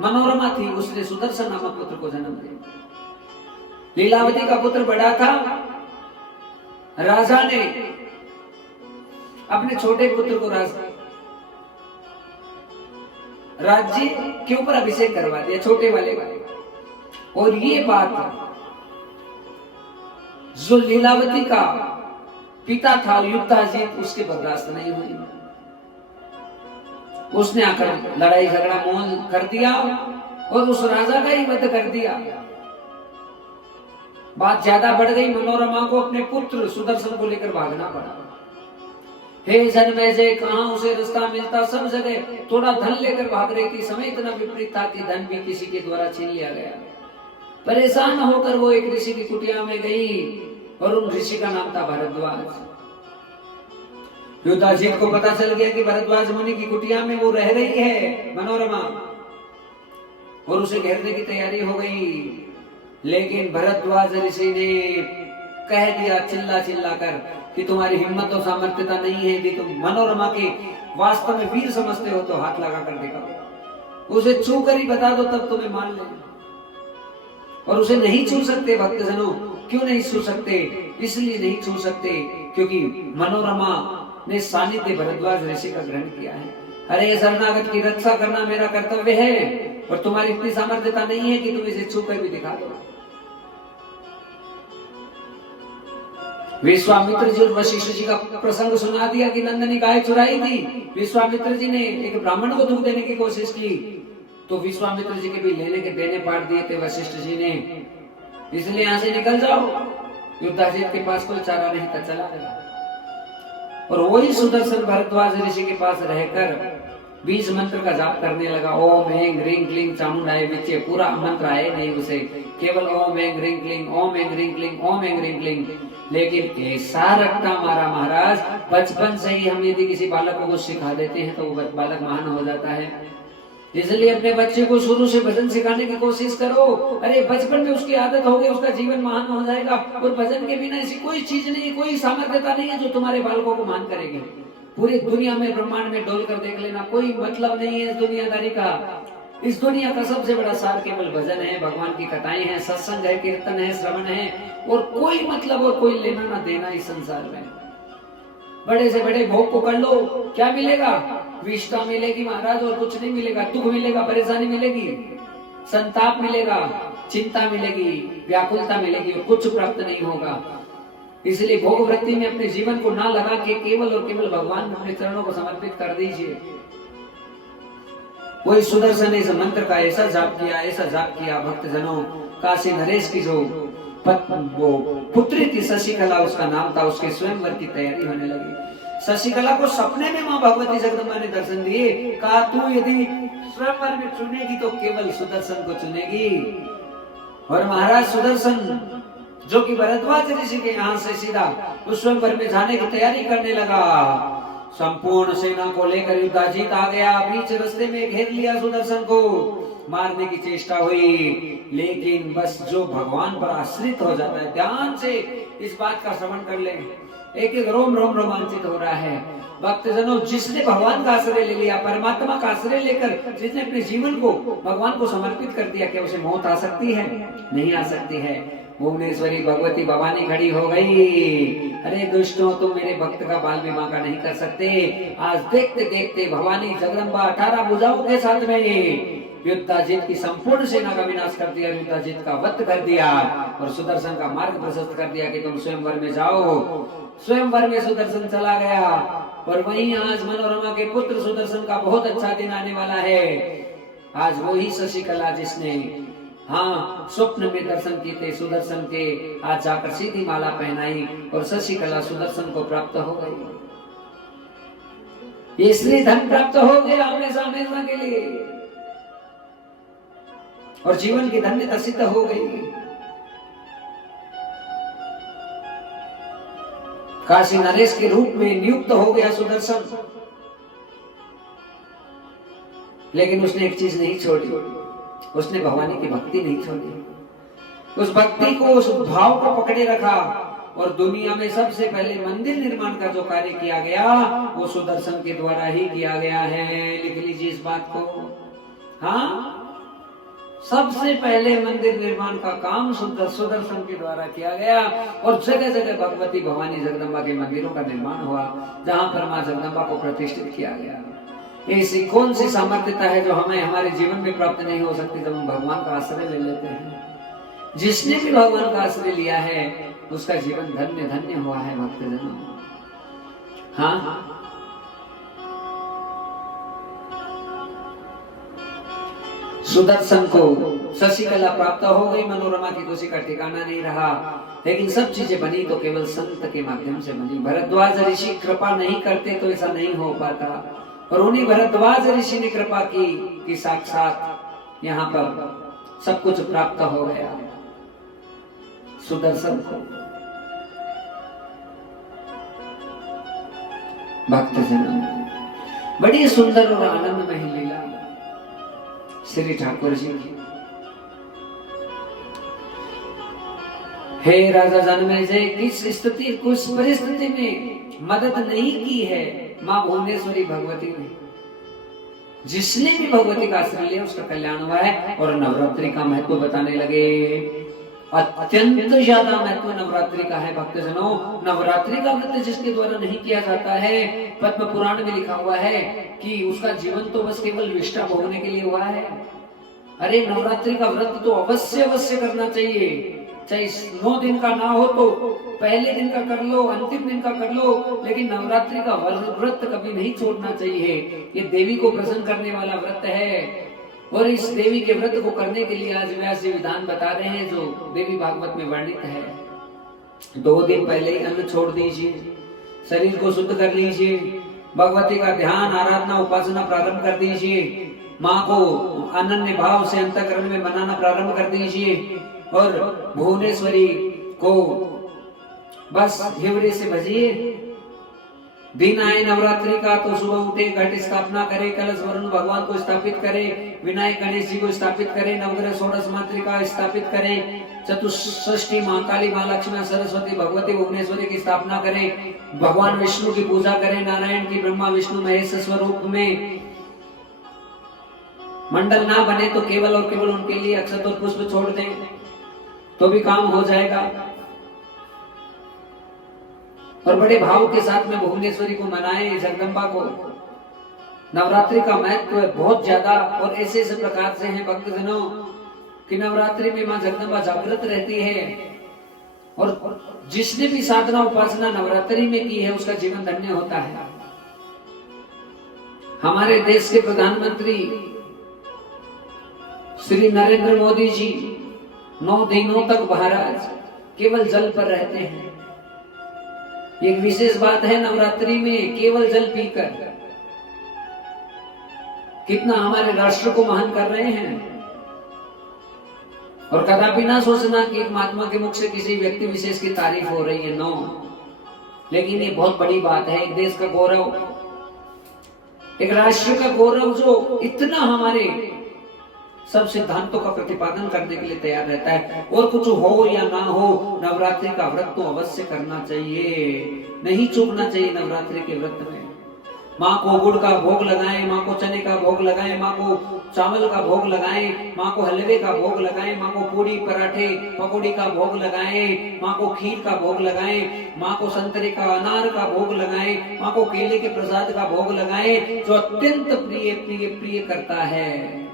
मनोरमा थी उसने सुदर्शन नामक पुत्र को जन्म दिया। लीलावती का पुत्र बड़ा था, राजा ने अपने छोटे पुत्र को राज्य के ऊपर अभिषेक करवा दिया, छोटे वाले का। और ये बात जो लीलावती का पिता था युद्धाजीत, उसके बर्दाश्त नहीं हुई। उसने आकर लड़ाई झगड़ा मोल कर दिया और उस राजा का ही वध कर दिया। बात ज्यादा बढ़ गई, मनोरमा को अपने पुत्र सुदर्शन को लेकर भागना पड़ा। हे जन्मेजय, कहां उसे रास्ता मिलता, सब जगह थोड़ा धन लेकर भाग रही थी। समय इतना विपरीत था कि धन भी किसी के द्वारा छीन लिया गया। परेशान होकर वो एक ऋषि की कुटिया में गई, और उन ऋषि का नाम था भरद्वाज। युद्धाजीत को पता चल गया कि भरद्वाज मुनि की कुटिया में वो रह रही है मनोरमा, और उसे घेरने की तैयारी हो गई। लेकिन भरद्वाज ऋषि ने कह दिया चिल्ला चिल्ला कर कि तुम्हारी हिम्मत और सामर्थ्यता नहीं है, यदि तुम मनोरमा के वास्तव में वीर समझते हो तो हाथ लगा कर दिखाओ, उसे छू कर ही बता दो, तब तुम्हें मान लेंगे। और उसे नहीं छू सकते भक्तजनों, क्यों नहीं छू सकते? इसलिए नहीं छू सकते क्योंकि मनोरमा ने सानिध्य भरद्वाज ऋषि का ग्रहण किया है। अरे शरणागत की रक्षा करना मेरा कर्तव्य है, और तुम्हारी इतनी सामर्थ्यता नहीं है कि तुम इसे छू कर भी दिखा दो। विश्वामित्र जी और वशिष्ठ जी का प्रसंग सुना दिया कि नंदनी गाय चुराई थी। विश्वामित्र जी ने एक ब्राह्मण को दूध देने की कोशिश की, तो विश्वामित्र जी के भी लेने के देने पाट दिए थे वशिष्ठ जी ने। इसलिए यहां से निकल जाओ, युद्धाजीत के पास कोई चारा नहीं था, चला गया। और वही सुदर्शन भरद्वाज ऋषि के पास रहकर बीज मंत्र का जाप करने लगा। ओम ऐं ह्रीं क्लीं चामुंडाय विच्चे। पूरा मंत्र आए नहीं उसे, केवल ओम ऐं ह्रीं क्लीं, ओम ऐं ह्रीं क्लीं, ओम ऐं ह्रीं क्लीं। लेकिन ऐसा रट्टा मारा महाराज, बचपन से ही हम यदि किसी बालक को सिखा देते हैं तो वो बालक महान हो जाता है। इसलिए अपने बच्चे को शुरू से भजन सिखाने की कोशिश करो। अरे बचपन में उसकी आदत हो गई, उसका जीवन महान हो जाएगा। और भजन के बिना ऐसी कोई चीज नहीं, कोई सामर्थ्यता नहीं है जो तुम्हारे बालकों को महान करेगी। पूरी दुनिया में ब्रह्मांड में डोल कर देख लेना, कोई मतलब नहीं है इस दुनियादारी का। इस दुनिया का सबसे बड़ा सार केवल भजन है, भगवान की कथाएं हैं, सत्संग है, कीर्तन है, श्रवण है, और कोई मतलब और कोई लेना ना देना इस संसार में। बड़े से बड़े भोग को कर लो, क्या मिलेगा? विष्ठा मिलेगी महाराज, और कुछ नहीं मिलेगा। दुख मिलेगा, परेशानी मिलेगी, संताप मिलेगा, चिंता मिलेगी, व्याकुलता मिलेगी, और कुछ प्राप्त नहीं होगा। इसलिए भोग वृत्ति में अपने जीवन को ना लगा के केवल और केवल भगवान अपने चरणों को समर्पित कर दीजिए। वही सुदर्शन ने इस मंत्र का ऐसा जाप किया, ऐसा जाप किया भक्तजनों, काशी नरेश की जो वो पुत्री थी शशिकला उसका नाम था, उसके स्वयंवर की तैयारी होने लगी। शशिकला को सपने में मां भगवती जगदम्बा ने दर्शन दिए, कहा तू यदि स्वयंवर में चुनेगी तो केवल सुदर्शन को चुनेगी। और महाराज सुदर्शन जो कि भरद्वाज ऋषि के यहाँ से सीधा उस स्वयंवर में जाने की तैयारी करने लगा। संपूर्ण सेना को लेकर युद्धाजीत आ गया, बीच रास्ते में घेर लिया सुदर्शन को, मारने की चेष्टा हुई, लेकिन बस जो भगवान पर आश्रित हो जाता है, ध्यान से इस बात का श्रवण कर ले, एक एक रोम रोम रोमांचित हो रहा है। भक्तजनों, जिसने भगवान का आश्रय ले लिया, परमात्मा का आश्रय लेकर जिसने अपने जीवन को भगवान को समर्पित कर दिया, क्या उसे मौत आ सकती है? नहीं आ सकती है। भुवनेश्वरी भगवती भवानी खड़ी हो गई, अरे दुष्टों, तुम मेरे भक्त का बाल विवाह का नहीं कर सकते। आज देखते देखते भवानी जगदम्बा 18 भुजाओं के साथ में युद्धाजीत की संपूर्ण सेना का विनाश कर दिया, युद्धाजीत का वध कर दिया, और सुदर्शन का मार्ग प्रशस्त कर दिया कि तुम स्वयंवर में जाओ। स्वयंवर में सुदर्शन चला गया, और वहीं आज मनोरमा के पुत्र सुदर्शन का बहुत अच्छा दिन आने वाला है। आज वही शशिकला जिसने स्वप्न में दर्शन किए थे सुदर्शन के, आज जाकर सीधी माला पहनाई और शशिकला सुदर्शन को प्राप्त हो गई। इसलिए धन प्राप्त हो गया हमेशा हमेशा के लिए, और जीवन की धन्यता सिद्ध हो गई। काशी नरेश के रूप में नियुक्त हो गया सुदर्शन, लेकिन उसने एक चीज नहीं छोड़ी, उसने भवानी की भक्ति नहीं छोड़ी। उस भक्ति को, उस भाव को पकड़े रखा, और दुनिया में सबसे पहले मंदिर निर्माण का जो कार्य किया गया वो सुदर्शन के द्वारा ही किया गया है। लिख लीजिए इस बात को। सबसे पहले मंदिर निर्माण का काम सुदर्शन के द्वारा किया गया, और जगह जगह भगवती भवानी जगदम्बा के मंदिरों का निर्माण हुआ, जहां पर मां जगदम्बा को प्रतिष्ठित किया गया। ऐसी कौन सी सामर्थ्यता है जो हमें हमारे जीवन में प्राप्त नहीं हो सकती जब हम भगवान का आश्रय ले लेते हैं। जिसने भी भगवान का आश्रय लिया है उसका जीवन धन्य धन्य हुआ है भक्तजनों। सुदर्शन को शशिकला प्राप्त हो गई, मनोरमा की खुशी का ठिकाना नहीं रहा, लेकिन सब चीजें बनी तो केवल संत के माध्यम से बनी। भरद्वाज ऋषि कृपा नहीं करते तो ऐसा नहीं हो पाता, और उन्हीं भरद्वाज ऋषि ने कृपा की कि साक्षात यहाँ पर सब कुछ प्राप्त हो गया सुदर्शन को। भक्तजन, बड़ी सुंदर और आनंदमय लीला श्री ठाकुर जी की। हे राजा जन्मेजय, किस स्थिति किस परिस्थिति में मदद नहीं की है मां भुवनेश्वरी भगवती ने। जिसने भी भगवती का आश्रय लिया उसका कल्याण हुआ है। और नवरात्रि का महत्व बताने लगे, अत्यंत ज्यादा महत्व नवरात्रि का है भक्तजनों। नवरात्रि का व्रत जिसके द्वारा नहीं किया जाता है, पद्म पुराण में लिखा हुआ है कि उसका जीवन तो बस केवल विष्ठा भोगने के लिए हुआ है। अरे नवरात्रि का व्रत तो अवश्य अवश्य करना चाहिए, चाहे 9 दिन का ना हो तो पहले दिन का कर लो, अंतिम दिन का कर लो, लेकिन नवरात्रि का व्रत कभी नहीं छोड़ना चाहिए। ये देवी को प्रसन्न करने वाला व्रत है, और इस देवी के व्रत को करने के लिए आज व्यास जी विधान बता रहे हैं जो देवी भागवत में वर्णित है। 2 दिन पहले ही अन्न छोड़ दीजिए, शरीर को शुद्ध कर लीजिए, भगवती का ध्यान आराधना उपासना प्रारंभ कर दीजिए, माँ को अनन्य भाव से अंतःकरण में मनाना प्रारंभ कर दीजिए, और भुवनेश्वरी को बस हिवरे से भजिए। दिन आए नवरात्रि का तो सुबह उठे, घट स्थापना करे, कलश वरुण भगवान को स्थापित करे, विनायक गणेश जी को स्थापित करे, नवग्रह षोडश मातृका स्थापित करे, चतुष्षष्ठी मां काली मां लक्ष्मी सरस्वती भगवती भुवनेश्वरी की स्थापना करे, भगवान विष्णु की पूजा करे, नारायण की ब्रह्मा विष्णु महेश स्वरूप में मंडल ना बने तो केवल और केवल उनके लिए अक्षत और पुष्प छोड़ दें तो भी काम हो जाएगा। और बड़े भाव के साथ में भुवनेश्वरी को मनाएं, जगदम्बा को। नवरात्रि का महत्व बहुत ज्यादा और ऐसे ऐसे प्रकार से है भक्तजनों कि नवरात्रि में मां जगदम्बा जागृत रहती है और जिसने भी साधना उपासना नवरात्रि में की है उसका जीवन धन्य होता है। हमारे देश के प्रधानमंत्री श्री नरेंद्र मोदी जी 9 दिनों तक महाराज केवल जल पर रहते हैं। एक विशेष बात है नवरात्रि में केवल जल पीकर कितना हमारे राष्ट्र को महान कर रहे हैं। और कदापि ना सोचना कि एक महात्मा के मुख से किसी व्यक्ति विशेष की तारीफ हो रही है, नो। लेकिन ये बहुत बड़ी बात है, एक देश का गौरव, एक राष्ट्र का गौरव जो इतना हमारे सब सिद्धांतों का प्रतिपादन करने के लिए तैयार रहता है। और कुछ हो या ना हो, नवरात्रि का व्रत तो अवश्य करना चाहिए, नहीं चूकना चाहिए नवरात्रि के व्रत में। माँ को गुड़ का भोग लगाएं, माँ को चने का भोग लगाएं, माँ को चावल का भोग लगाएं, माँ को हलवे का भोग लगाएं, माँ को पूरी पराठे पकौड़ी का भोग लगाएं, माँ को खीर का भोग लगाएं, माँ को संतरे का अनार का भोग लगाएं, माँ को केले के प्रसाद का भोग लगाएं, जो अत्यंत प्रिय प्रिय प्रिय करता है।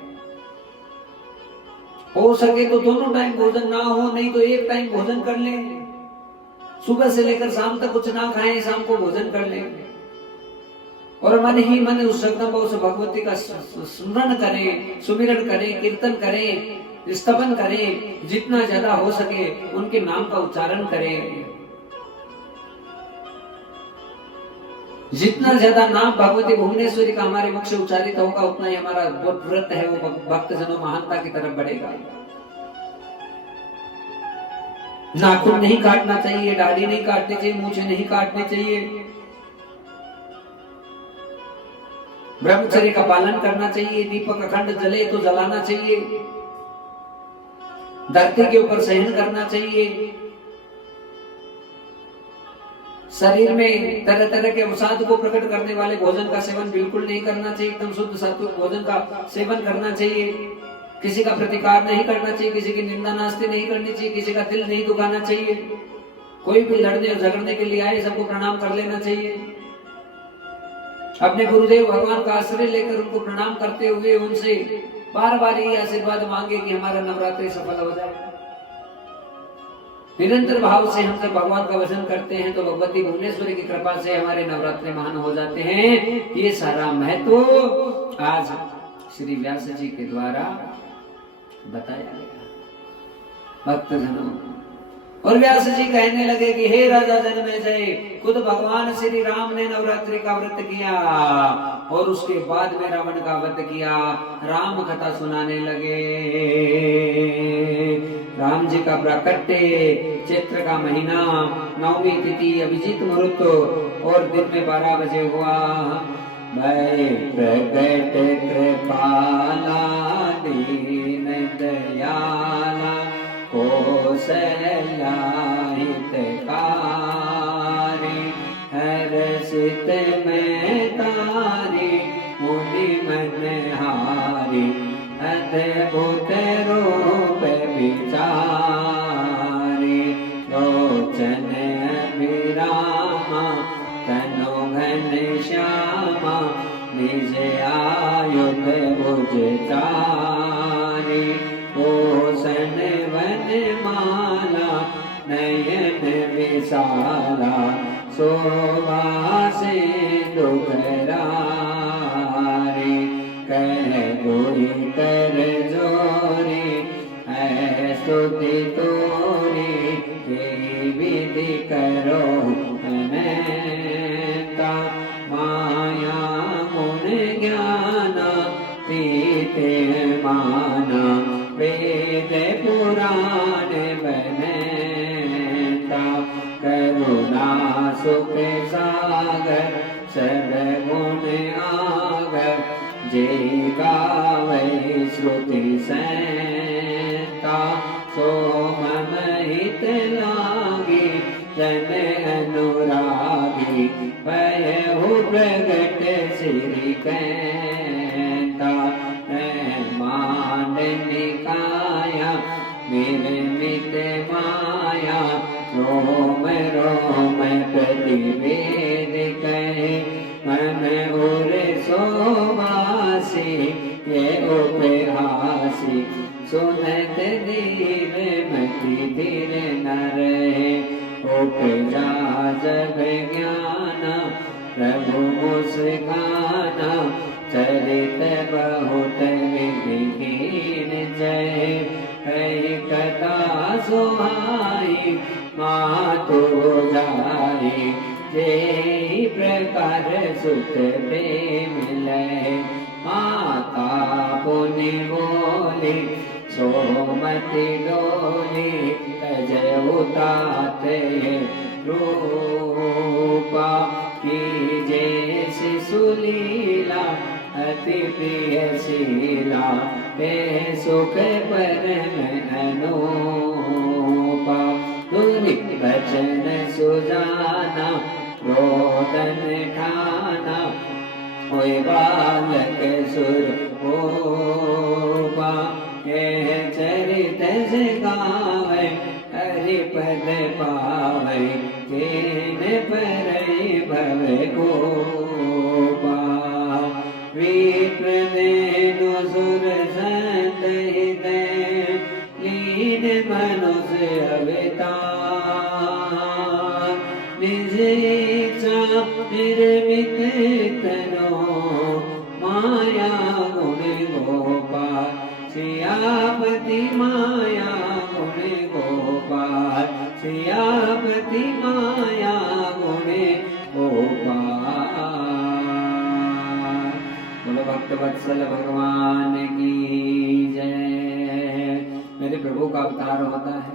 हो सके तो दोनों टाइम भोजन ना हो, नहीं तो एक टाइम भोजन कर लें, सुबह से लेकर शाम तक कुछ ना खाएं, शाम को भोजन कर लें और मन ही मन उस जगदम्बा उस भगवती का स्मरण करें, सुमिरन करें, कीर्तन करें, स्तवन करें, जितना ज्यादा हो सके उनके नाम का उच्चारण करें। जितना ज्यादा नाम भगवती भुवनेश्वरी का हमारे मुख से उच्चारित होगा उतना ही हमारा व्रत है वो भक्तजनों महानता की तरफ बढ़ेगा। नाखून नहीं काटना चाहिए, दाढ़ी नहीं काटनी चाहिए, मूछें नहीं काटनी चाहिए, ब्रह्मचर्य का पालन करना चाहिए, दीपक अखंड जले तो जलाना चाहिए, धरती के ऊपर शयन करना चाहिए, शरीर में तरह तरह के अवसाद को प्रकट करने वाले भोजन का सेवन बिल्कुल नहीं करना चाहिए, एकदम शुद्ध सात्विक भोजन का सेवन करना चाहिए, किसी का प्रतिकार नहीं करना चाहिए, किसी की निंदा नास्ती नहीं करनी चाहिए, किसी का दिल नहीं दुखाना चाहिए, कोई भी लड़ने और झगड़ने के लिए आए सबको प्रणाम कर लेना चाहिए। अपने गुरुदेव भगवान का आश्रय लेकर उनको प्रणाम करते हुए उनसे बार बार ये आशीर्वाद मांगे कि हमारा नवरात्रि सफल हो जाए। निरंतर भाव से हम जब भगवान का वचन करते हैं तो भगवती भुवनेश्वरी की कृपा से हमारे नवरात्रि महान हो जाते हैं। ये सारा महत्व आज श्री व्यास जी के द्वारा बताया गया भक्तजनों। और व्यास जी कहने लगे कि हे राजा जन्मेजय, खुद भगवान श्री राम ने नवरात्रि का व्रत किया और उसके बाद में रावण का वध किया। राम कथा सुनाने लगे। राम जी का प्राकट्य चैत्र का महीना, 9वीं तिथि, अभिजीत मुहूर्त और दिन में 12 बजे हुआ। मैं प्रकट कृपाला दीन दयाला कौशल्या हितकारी, हर्षित में तारी मुनि मनहारी, अद्भुत रूप विचारी, लोचन अभिरामा तनु घन श्यामा, निज आयुध भुज चारी, भूषण वन माला नयन विशाला, शोभा से दुखरारी, कह गोरी कर जोरी है स्तुति तोरी, के विधि करो अनंता, माया गुण ज्ञाना तीते माना, वेद पुराण बनता, करुणा सुख सागर सब गुण आगर, जे गावै श्रुति संता, सो मम हित लागी जन अनुरागी, भयहु प्रगट श्री कहता, निर्मित माया, रोम रोम प्रतिवेद कहे, मन उर सोवासी ये उपहासी, सुनत धीर मति धीर न रहे, उपजा जग ज्ञान प्रभु मुस्काना, चरित बहुत विधिहीन जय, कही कथा सुहाई मातु जाई, जेहि प्रकार सुत प्रेम लय, माता पुनि बोली सोमति डोली, तजहु तात रूपा, कीजे शिशुलीला अति प्रिय शीला, ते सुख परम अनूपा, तुनि बचन सुजाना रोदन ठाना, होय बालक सुर होबा, यह चरित से गावे हरि पद पावे, केन परई भव गोपा, विप्र देनु सुर संत हृदय, लीन मनुष्य अवतार, निज इच्छा निर्मित तनो, माया गुण गोपाल, सियापति माया गुण गोपाल, सियापति माया गुण गोपाल। बोलो भक्त वत्सल भगवान की जय। मेरे प्रभु का अवतार होता है,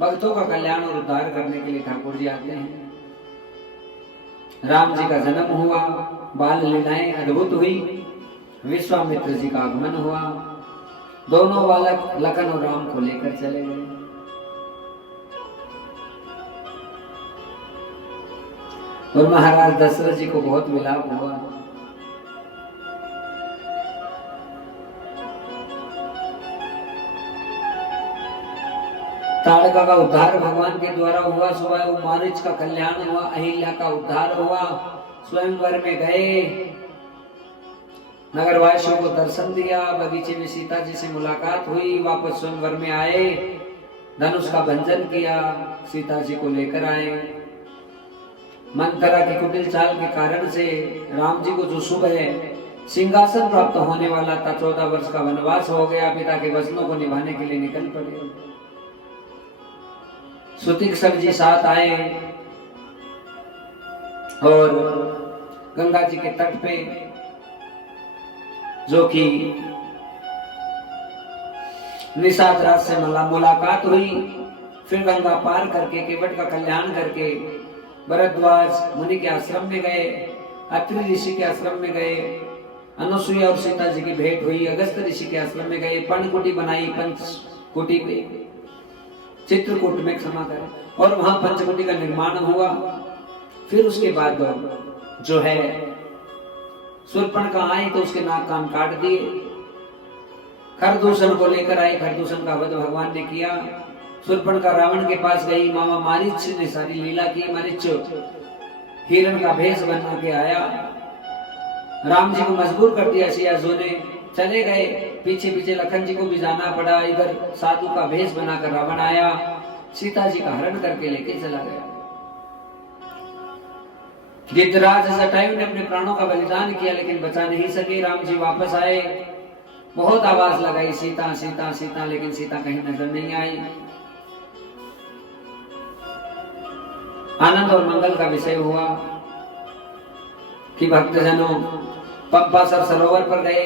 भक्तों का कल्याण और उद्धार करने के लिए ठाकुर जी आते हैं। राम जी का जन्म हुआ, बाल लीलाएं अद्भुत हुई, विश्वामित्र जी का आगमन हुआ, दोनों बालक लखन और राम को लेकर चले गए। और महाराज दशरथ जी को बहुत विलाप हुआ। ताड़का का उद्धार भगवान के द्वारा हुआ, सुबह वो मारीच का कल्याण हुआ, अहिल्या का उद्धार हुआ, स्वयंवर में गए, नगरवासियों को दर्शन दिया, बगीचे में सीता जी से मुलाकात हुई, वापस स्वयंवर में आए, धनुष का भंजन किया, सीता जी को लेकर आए। मंथरा की कुटिल चाल के कारण से राम जी को जो सुबह सिंहासन प्राप्त होने वाला था, 14 वर्ष का वनवास हो गया, पिता के वचनों को निभाने के लिए निकल पड़े। सुतीक्षण जी साथ आए और गंगा जी के तट पे, जो कि निषाद रात से मुलाकात हुई, फिर गंगा पार करके केवट का कल्याण करके भरद्वाज मुनि के आश्रम में गए, अत्रि ऋषि के आश्रम में गए, अनुसुईया और सीता जी की भेंट हुई, अगस्त ऋषि के आश्रम में गए, पर्णकुटी बनाई, पंचकुटी पे चित्रकूट में क्षमा करें, और वहां पंचकुटी का निर्माण हुआ। फिर उसके बाद जो है शूर्पणखा आई तो उसके नाक कान काट दिए, खरदूषण को लेकर आई, खरदूषण का वध भगवान ने किया। शूर्पणखा रावण के पास गई, मामा मारीच ने सारी लीला की, मारीच हिरण का भेष बन के आया, राम जी को मजबूर कर दिया सियाजों ने, चले गए, पीछे पीछे लखन जी को भी जाना पड़ा, इधर साधु का भेष बनाकर रावण आया, सीता जी का हरण करके लेके चला गया। गिद्धराज जटायु ने अपने प्राणों का बलिदान किया लेकिन बचा नहीं सके, राम जी वापस आए, बहुत आवाज लगाई सीता सीता सीता, लेकिन सीता कहीं नजर नहीं आई। आनंद और मंगल का विषय हुआ कि भक्तजनों पंपा सरोवर पर गए,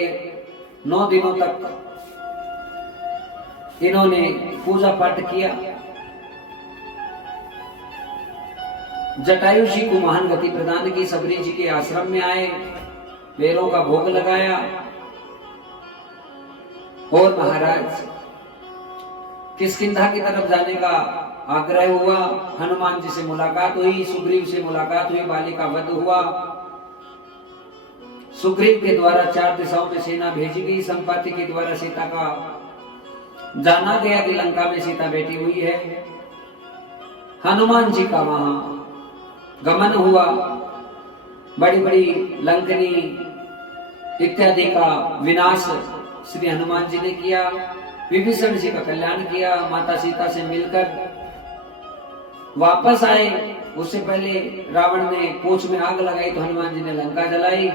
9 दिनों तक इन्होंने पूजा पाठ किया, जटायु जी को महान गति प्रदान की, सबरी जी के आश्रम में आए, बेरों का भोग लगाया, और महाराज किष्किंधा की तरफ जाने का आग्रह हुआ, हनुमान जी से मुलाकात हुई, सुग्रीव से मुलाकात हुई, बाली का वध हुआ, सुग्रीव के द्वारा 4 दिशाओं में सेना भेजी गई, संपाति के द्वारा सीता का जाना गया कि लंका में सीता बैठी हुई है। हनुमान जी का वहां गमन हुआ, बड़ी बड़ी लंकनी इत्यादि का विनाश श्री हनुमान जी ने किया, विभीषण जी का कल्याण किया, माता सीता से मिलकर वापस आए। उससे पहले रावण ने पूंछ में आग लगाई तो हनुमान जी ने लंका जलाई।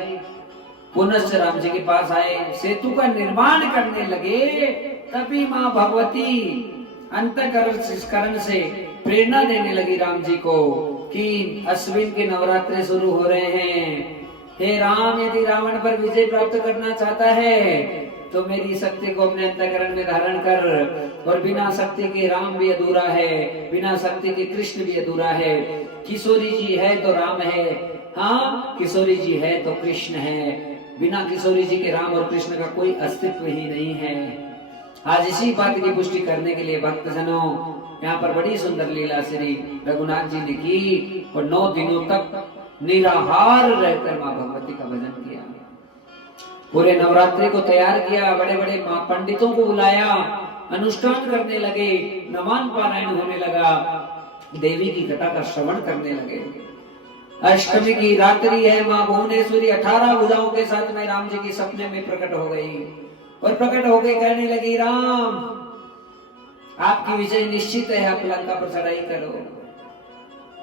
पुनश्च राम जी के पास आए, सेतु का निर्माण करने लगे, तभी मां भगवती अंतःकरण से प्रेरणा देने लगी राम जी को कि अश्विन के नवरात्रे शुरू हो रहे हैं। हे राम, यदि रावण पर विजय प्राप्त करना चाहता है तो मेरी शक्ति को अपने अंतःकरण में धारण कर, और बिना शक्ति के राम भी अधूरा है, बिना शक्ति के कृष्ण भी अधूरा है। किशोरी जी है तो राम है, हाँ किशोरी जी है तो कृष्ण है, बिना किशोरी जी के राम और कृष्ण का कोई अस्तित्व ही नहीं है। आज इसी बात की पुष्टि करने के लिए भक्तजनों यहाँ पर बड़ी सुंदर लीला श्री रघुनाथ जी ने की, और 9 दिनों तक निराहार रहकर माँ भगवती का भजन किया। पूरे नवरात्रि को तैयार किया, बड़े बड़े पंडितों को बुलाया, अनुष्ठान करने लगे, नमान पारायण होने लगा, देवी की कथा का श्रवण करने लगे। अष्टमी की रात्रि है, माँ भुवनेश्वरी 18 भुजाओं के साथ में राम जी की सपने में प्रकट हो गई, और प्रकट होकर कहने लगी, राम आपकी विजय निश्चित है, आप लंका पर चढ़ाई करो,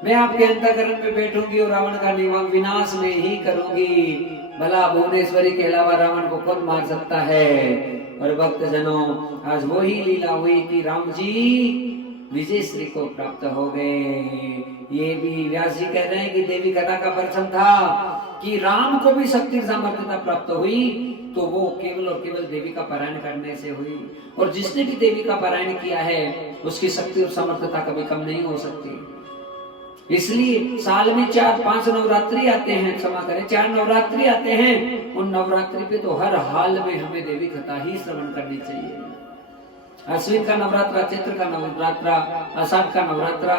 मैं आपके अंतःकरण में बैठूंगी और रावण का विनाश में ही करूंगी। भला भुवनेश्वरी के अलावा रावण को कौन मार सकता है। और भक्तजनों आज वही लीला हुई कि राम जी विजय श्री को प्राप्त हो गए। ये भी व्यास जी कह रहे हैं कि देवी कथा का प्रसंग था कि राम को भी शक्ति सामर्थ्यता प्राप्त हुई तो वो केवल और केवल देवी का पारायण करने से हुई, और जिसने भी देवी का पारायण किया है उसकी शक्ति और सामर्थ्यता कभी कम नहीं हो सकती। इसलिए साल में 4-5 नवरात्रि आते हैं, क्षमा करें 4 नवरात्रि आते हैं, उन नवरात्रि पे तो हर हाल में हमें देवी कथा ही श्रवण करनी चाहिए। अश्विन का नवरात्रा, चैत्र का नवरात्रा, आषाढ़ का नवरात्रा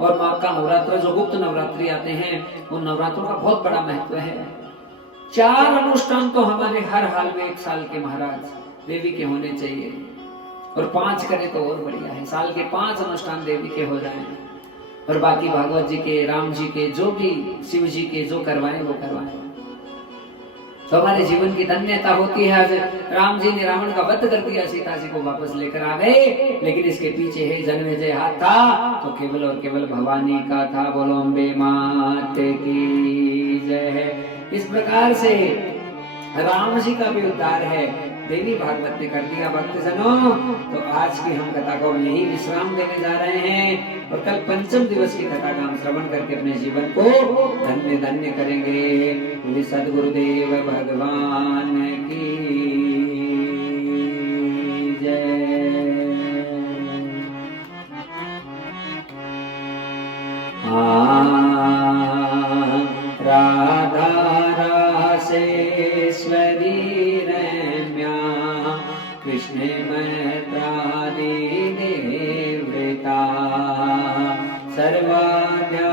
और माघ का नवरात्रा, जो गुप्त नवरात्रि आते हैं, उन नवरात्रों का बहुत बड़ा महत्व है। 4 अनुष्ठान तो हमारे हर हाल में 1 साल के महाराज देवी के होने चाहिए, और 5 करें तो और बढ़िया है। साल के 5 अनुष्ठान देवी के हो जाएं, और बाकी भागवत जी के, राम जी के, जो भी शिव जी के जो करवाएं वो करवाएं, तो हमारे जीवन की धन्यता होती है। आज राम जी ने रावण का वध कर दिया, सीता जी को वापस लेकर आ गए, लेकिन इसके पीछे है जन्मेजय हाथ था तो केवल और केवल भवानी का था। बोलो अम्बे मात की जय। इस प्रकार से राम जी का भी उद्धार है, देवी भागवत ने कर दिया। भक्तजनों तो आज की हम कथा को यही विश्राम देने जा रहे हैं, और कल पंचम दिवस की कथा का हम श्रवण करके अपने जीवन को धन्य धन्य करेंगे। बोले सद्गुरुदेव भगवान की जय। राधा रासेश्वरी रम्या कृष्ण मैत्रादी देवता सर्वाद्या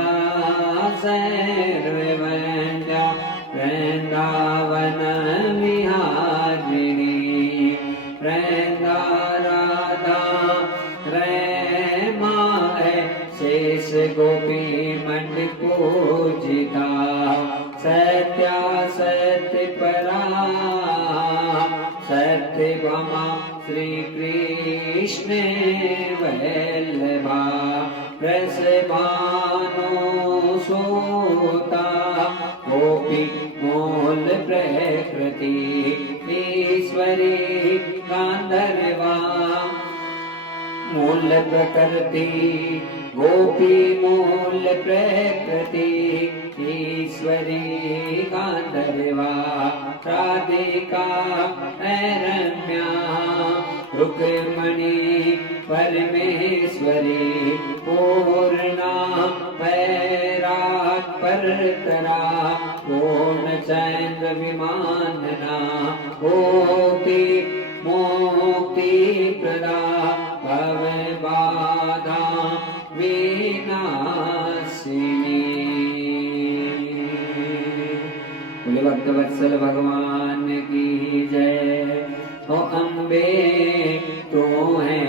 सर्ववन्द्या वृंदावन विहारिणी वृंदा राधा रमा शेष गोपी मंड पूजिता सत्या सत्य परा सत्य भामा श्री कृष्ण वल्लभा रस भानु सोता गोपी मूल प्रकृति ईश्वरी गांधर्वा मूल प्रकृति गोपी मूल प्रकृति ईश्वरी गांधर्वा राधिका रम्या रुक्मणी परमेश्वरी पूर्णा वैराग परतरा पूर्णचंद्र विमानना मुक्ति मुक्ति प्रदा भव बाधा विनाशिनी। बोले भक्तवत्सल भगवान की जय। ओ अम्बे तू है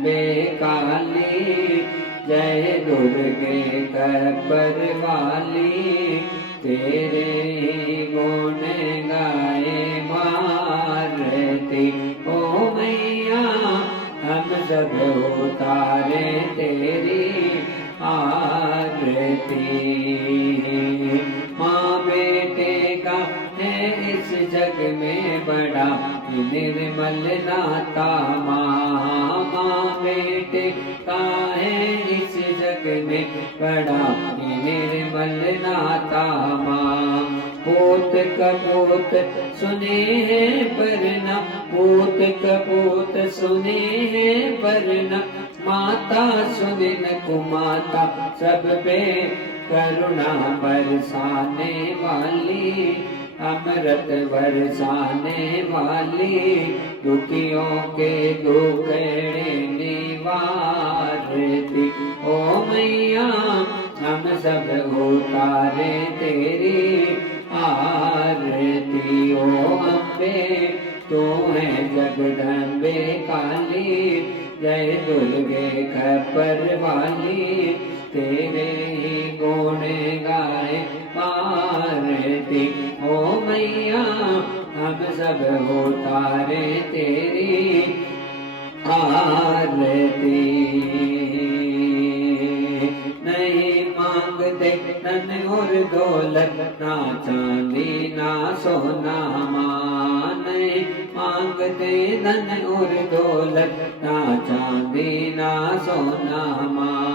जगदम्बे काली, जय दुर्गे कब्र वाली, तेरे गुण गाए भारती। ओ मैया हम सब उतारे तेरी आरती। माँ बेटे का है इस जग में बड़ा निर्मल नाता, माँ बेटे का है इस जग में बड़ा निर्मल नाता। माँ पूत कपूत सुने हैं पर न, पूत कपूत सुने हैं पर न, माता सुने न कुमाता सब पे करुणा बरसाने वाली, अमृत बरसाने वाली, दुखियों के दुखड़े निवारती। ओ मैया हम सब उतारे तेरी आरती। ओ अम्बे तू है जगदम्बे काली, जय दुर्गे खपर वाली, तेरे ही गुण गाए भारती। ओ मैया हम सब उतारे तेरी आरती। नहीं मांगते धन और दौलत, ना चांदी ना सोना, माँ नहीं मांगते धन और दौलत, ना चांदी ना सोना। माँ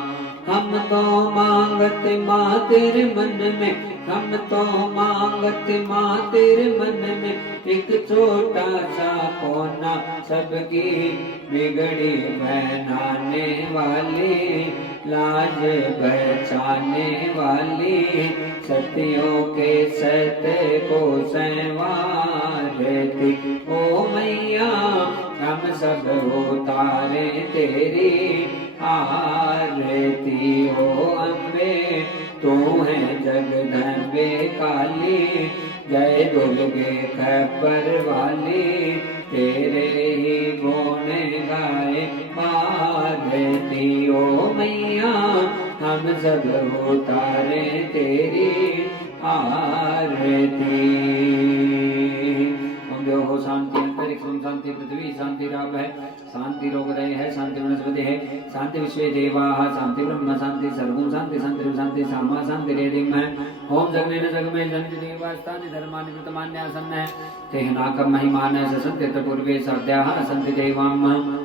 हम तो मांगते माँ तेरे मन में, हम तो मांगते माँ तेरे मन में, एक छोटा सा कोना सबकी बिगड़ी बनाने वाली, लाज बचाने वाली, सतियों के सत्य को संवारती। ओ मैया हम सब उतारे तेरी आरती। ओ अम्बे तू है जगदम्बे काली, जय दुर्गे खबर वाली, तेरे ही गुण गाए भारती। ओ मैया हम सब उतारे तेरी आरती। जो हो शांति अंतरिक्ष शांति, पृथ्वी शांति राप है, शांति रोगदय है, शांति वनस्पति है, शांति विश्व देवाः, शांति ब्रह्म शांति, सर्वं शांति, शांति शांति, सामा शांति रेदिम है। ओम जगने न जग में जंति देवास्तानि धर्मानि कृतमान्य आसन्न है, तेहनाकं महिमान ससन्ति पूर्वे साध्याः सन्ति देवाम।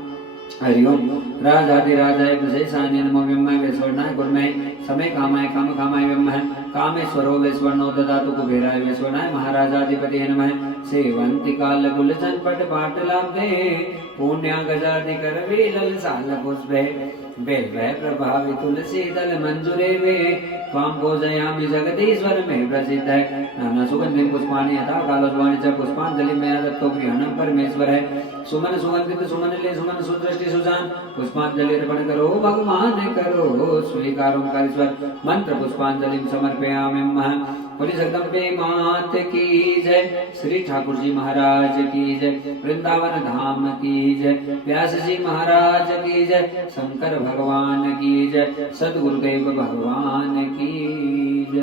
हरि ओम। राजाधिराजाय विशेषाय नमो ब्रह्माय वैश्वर्णाय गुरुमय समय कामाय काम कामाय ब्रह्म कामेश्वरो वैश्वर्णो ददातु कुबेराय वैश्वर्णाय महाराजाधिपतिये नमः। सेवंति काल गुलशन पट पाट लाभे, पुण्या गजादि कर वेलल साल पुष्पे, बेल वै प्रभावी तुलसी दल मंजुरे वे, त्वां पूजयामि जगदीश्वर में प्रसिद्ध है। नाना सुगंधि पुष्पाणि यथा कालोज्वानि च पुष्पांजलि मया दत्तो गृहाणं परमेश्वर है। सुमन सुगंधित सुमन ले सुमन सुदृष्टि सुजान, पुष्पांजलि अर्पण करो भगवान करो स्वीकार ओंकारेश्वर। मंत्र पुष्पांजलि समर्पयामि। बोली जगदम्बे मात की जय, श्री ठाकुर जी महाराज की जय, वृंदावन धाम की जय, व्यास जी महाराज की जय, शंकर भगवान की जय, सदगुरुदेव भगवान की जय।